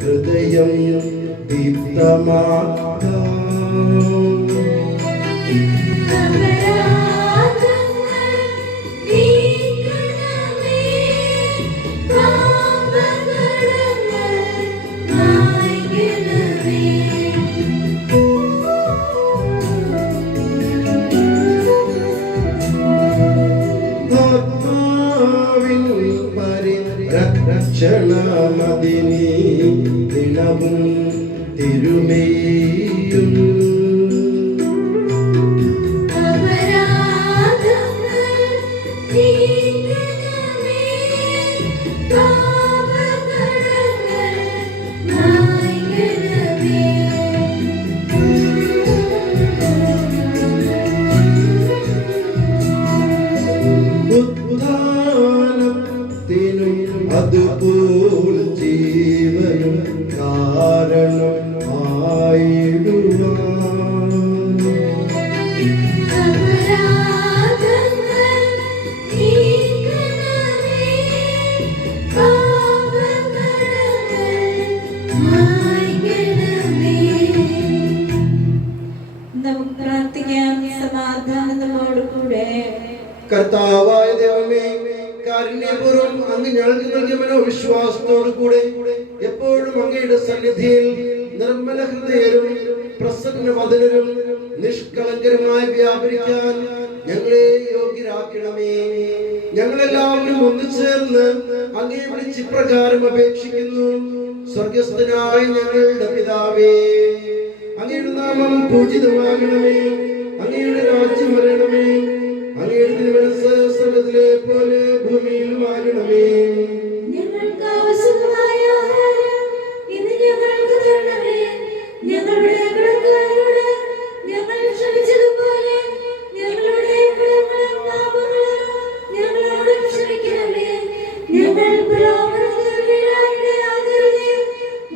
ഹൃദയം ദീപ്തമാക്കാം. രക്ഷണമതിനി ദിനവും തിരുമേയും അതുപോൽ ജീവനും കാരണമായിടും. താല്പര്യപൂർവ്വം അങ്ങ് ഞങ്ങൾക്ക് നൽകിയ മനോവിശ്വാസത്തോടു കൂടെ എപ്പോഴും അങ്ങയുടെ സന്നിധിയിൽ നിർമ്മല ഹൃദയരും പ്രസന്നവദനരും നിഷ്കളങ്കരുമായി വ്യാപരിക്കാൻ ഞങ്ങളെ യോഗ്യരാക്കണമേ. ഞങ്ങളെല്ലാവരും ഒന്നുചേർന്ന് അങ്ങേ വിളിച്ച് ഇപ്രകാരം അപേക്ഷിക്കുന്നു. സ്വർഗസ്ഥനായ ഞങ്ങളുടെ പിതാവേ, അങ്ങയുടെ നാമം പൂജിതമാകണമേ. അങ്ങയുടെ രാജ്യം വരണമേ. അങ്ങയുടെ തിരുമനസ്സ് സ്വർഗ്ഗത്തിലെ പോലെ ഭൂമിയിലും ആകണമേ. ഞങ്ങൾക്ക് ആവശ്യമായ ആഹാരം ഇന്ന് ഞങ്ങൾക്ക് തരണമേ. ഞങ്ങളുടെ കടക്കാരോട് ഞങ്ങൾ ക്ഷമിച്ചതുപോലെ ഞങ്ങളുടെ കടങ്ങളും പാപങ്ങളും ഞങ്ങളോട് ക്ഷമിക്കണമേ. ഞങ്ങൾ പ്രലോഭനത്തിൽ വീഴാനിടയാകരുതേ.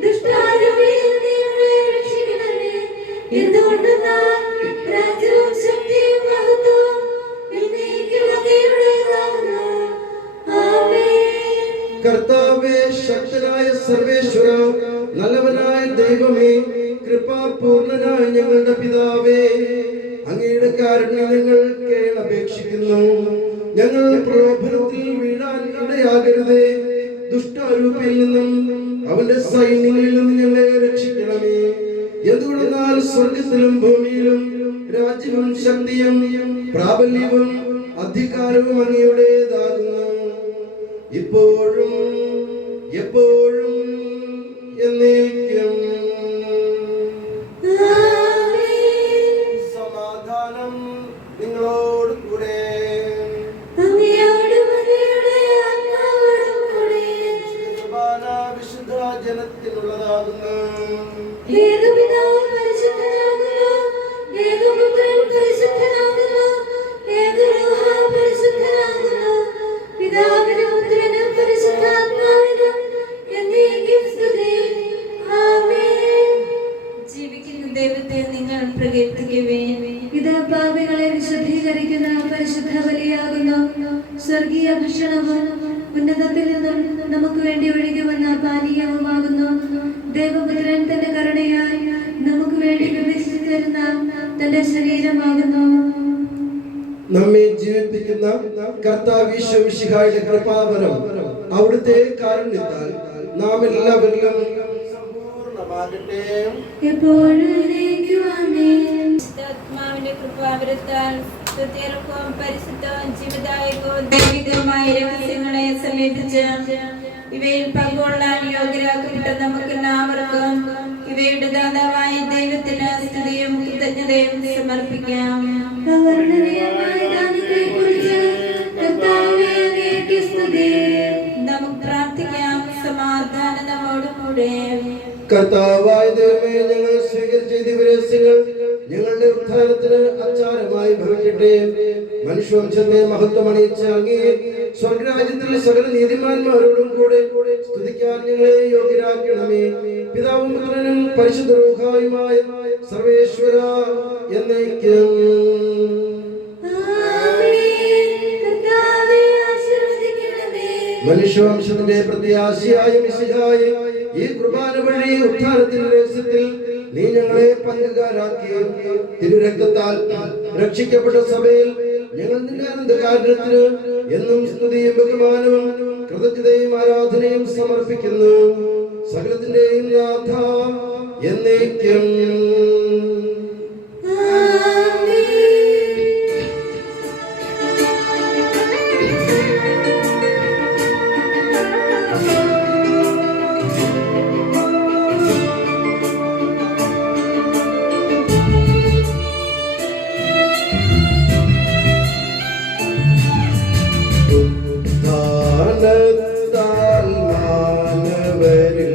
ദുഷ്ടാരൂപിയിൽ നിന്ന് ഞങ്ങളെ രക്ഷിക്കണമേ. എന്തുകൊണ്ടെന്നാൽ രാജ്യവും ശക്തിയും മഹത്വവും എന്നേക്കും അങ്ങയുടേതാകുന്നു. ആമേൻ. കർത്താവേ, ശക്തനായ സർവേശ്വര, നല്ലവനായ ദൈവമേ, കൃപാപൂർണനായ ഞങ്ങളുടെ പിതാവേ, അങ്ങയുടെ കാരുണ്യം ഞങ്ങൾ കേളപേക്ഷിക്കുന്നു. ഞങ്ങൾ പ്രലോഭനത്തിൽ വീഴാൻ ഇടയാകരുതേ. ദുഷ്ടാരൂപിയിൽ നിന്നും അവന്റെ സൈന്യങ്ങളിൽ നിന്നും ഞങ്ങളെ രക്ഷിക്കണമേ. എന്തുകൊണ്ടെന്നാൽ സ്വർഗത്തിലും ഭൂമിയിലും രാജ്യവും ശക്തിയും പ്രാബല്യവും അധികാരവും അങ്ങയുടേതാകുന്നു, ഇപ്പോഴും എപ്പോഴും എന്നേക്കും. സമാധാനം നിങ്ങളോട് കൂടെ. അങ്ങയോടും അങ്ങയുടെ ആത്മാവോടും കൂടെ. കുർബാന വിശുദ്ധ ജനത്തിനുള്ളതാകുന്നു. ഏകപിതാവ് പരിശുദ്ധനാകുന്നു, ഏകപുത്രൻ പരിശുദ്ധനാകുന്നു, ഏകരൂഹ പരിശുദ്ധനാകുന്നു. പിതാവിനും പുത്രനും പരിശുദ്ധാത്മാവിനും എന്നേക്കും സ്തുതി. ആമേൻ. ജീവിക്കുന്ന ദൈവത്തെ നിങ്ങൾ പ്രകീർത്തിക്കുവേൻ. ഇത് പാപികളെ വിശുദ്ധീകരിക്കുന്ന പരിശുദ്ധ ബലിയാകുന്നു. സ്വർഗീയ ഭക്ഷണവും ഉന്നതത്തിൽ നിന്നും നമുക്ക് വേണ്ടി ഒഴുകി വന്ന പാനീയവുമാകുന്നു. ദേവപുത്രൻ തന്റെ കരുണയായി നമുക്ക് വേണ്ടി വിഭജിച്ചു തരുന്ന തന്റെ ശരീരമാകുന്നു. നമ്മെ ജീവിപ്പിക്കുന്ന കർത്താവ് ഈശോ മിശിഹായുടെ കൃപാവരം അവിടുത്തെ കാരുണ്യത്താൽ നാം എല്ലാവരിലും സമ്പൂർണ്ണമാകട്ടെ. എപ്പോഴും എന്നേക്കും ആമേൻ. ആത്മാവിന്റെ കൃപാവരത്താൽ സ്തുത്യർഹവും പരിശുദ്ധവും ജീവദായകവും ദൈവികവുമായ രഹസ്യങ്ങളെ സമീപിച്ച് ഇവയിൽ പങ്കുകൊള്ളാൻ യോഗ്യരാക്കപ്പെട്ട നമുക്കെല്ലാവർക്കും ഇവയുടെ ദാതാവായ ദൈവത്തിന് സ്തുതിയും കൃതജ്ഞതയും സമർപ്പിക്കാം. അവർണ്ണനീയമായ ദാനങ്ങളെക്കുറിച്ച് കർത്താവേ അങ്ങേക്ക് സ്തുതി. നമുക്ക് പ്രാർത്ഥിക്കാം. സമാധാനം നമ്മോടുകൂടെ. കർത്താവായ ദൈവമേ, ഞങ്ങൾ സ്വീകരിച്ച ദിവരസ്യങ്ങൾ ഞങ്ങളുടെ ഉദ്ധാനത്തിന് അച്ചാരമായി ഭവിക്കട്ടെ. മനുഷ്യവംശത്തെ മഹത്വമണിയിച്ച അങ്ങേ സ്വർഗരാജ്യത്തിലെ സകല നീതിമാന്മാരോടും കൂടെ സ്തുതിക്കാൻ ഞങ്ങളെ യോഗ്യരാക്കണമേ. പിതാവും പുത്രനും പരിശുദ്ധ റൂഹായുമായ സർവേശ്വര എന്നേക്കും. ആമേൻ. കർത്താവേ ആശീർവദിക്കണമേ. മനുഷ്യവംശത്തിന്റെ പ്രത്യാശയായ മിശിഹായെ, ഈ കുർബാന വഴി ഉദ്ധാനത്തിന്റെ രഹസ്യത്തിൽ നീ ഞങ്ങളെ പങ്കുകാരാക്കി തിരുരക്തത്താൽ രക്ഷിക്കപ്പെട്ട സഭയിൽ ഞങ്ങൾ നിന്റെ അനന്തകാരണത്തിന് എന്നും സ്തുതിയും ബഹുമാനവും കൃതജ്ഞതയും ആരാധനയും സമർപ്പിക്കുന്നു. സകലത്തിന്റെയും നാഥ എന്നേക്കും. ദാനത്താൽ മാനവരിൽ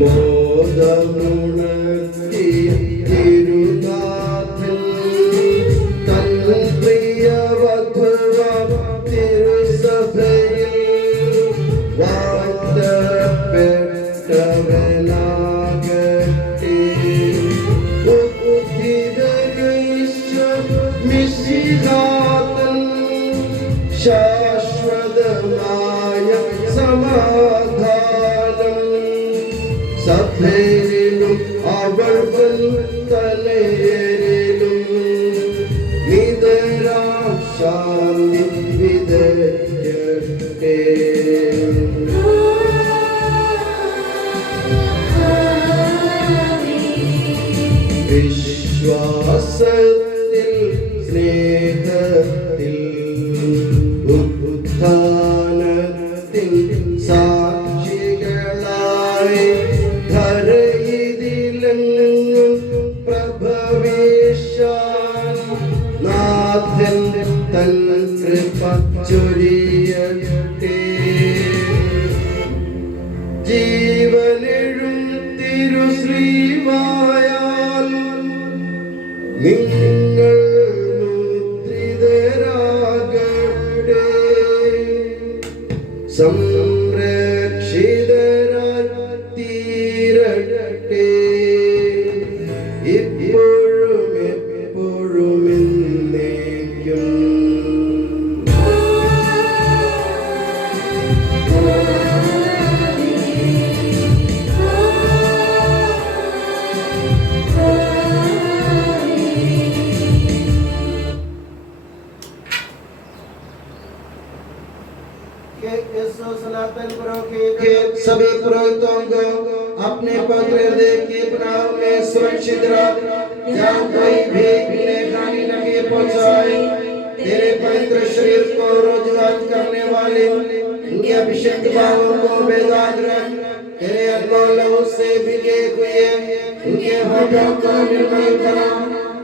മോദമുണർത്തിയ തിരുനാഥൻ തൻ പ്രിയവധുവാം തിരുസഭയിൽ വാഴ്ത്തപ്പെട്ടവനാകട്ടെ. ഉദ്ധിതനീശോ മിശിഹാതൻ ശാശ്വതമായ സമാധാനം സഭയിലും അവൾ തലയരിലും നിതരാം ശാന്തി വിതയ്ക്കട്ടെ. വിശ്വാസത്തിൽ സ്നേഹത്തിൽ ഉത്ഥാനത്തിൻ സാക്ഷികളായി ധരയിതിലെങ്ങും പ്രഭവിച്ചാൻ നാഥൻ തൻ കൃപ ചൊരിയട്ടെ. ജീവനെഴും തിരുശ്രീവായാൽ നിങ്ങൾ മുദ്രിതരാകട്ടെ. സംരക്ഷിതരാൽ തീരട്ടെ. ഇപ്പോഴും എപ്പോഴും എന്നേക്കും. सभी पुरोहितों को अपने पवित्र हृदय के बनाव में सुरक्षित रख, जहाँ कोई भी हानि न पहुँचाए। तेरे पवित्र शरीर को रोजगार करने वाले उनके अभिषेक भावों को बेदाग रख। तेरे अनमोल लहू से भिगे हुए उनके होठों को निर्मल बना।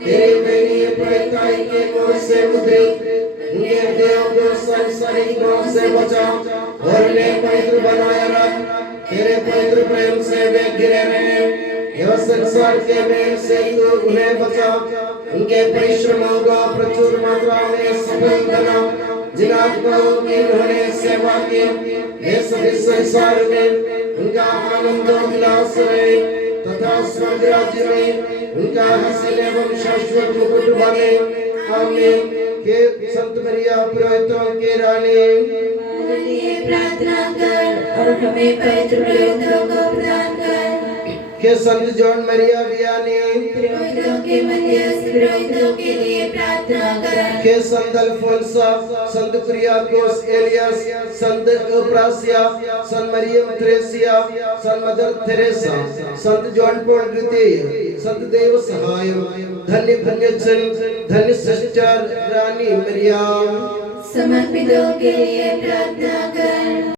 तेरे बेनी प्रताई के मोह से मुद्रित उनके हृदयों को संसारिक मोह से बचा और उन्हें पवित्र बनाया रख। तेरे पवित्र प्रेम से वे घिरे रहे एवं संसार के मेल से तू उन्हें बचा। उनके परिश्रमों को प्रचुर मात्रा में सफल बना। जिन आत्माओं की उन्होंने सेवा की वे सभी संसार में उनका आनंद उल्लास रहे तथा स्वर्ग राज्य में उनका हासिल एवं शाश्वत मुकुट बने। आमीन। हे संत मरिया पुरोहितों की रानी, प्रार्थना कर और हमें पवित्र पुरोहितों को प्रदान कर। हे संत जॉन मरिया वियानी, पुरोहितों के मध्यस्थ पुरोहितों के लिए प्रार्थना कर। हे संत अल्फोंसा, संत कुरियाकोस एलियास, संत अप्रासिया, संत मरियम थ्रेसिया, संत मदर थेरेसा, संत जॉन पॉल द्वितीय, संत देव सहाय, धन्य पुण्यजन, धन्य सिस्टर रानी मरियम, समर्पितों के लिए प्रार्थना कर।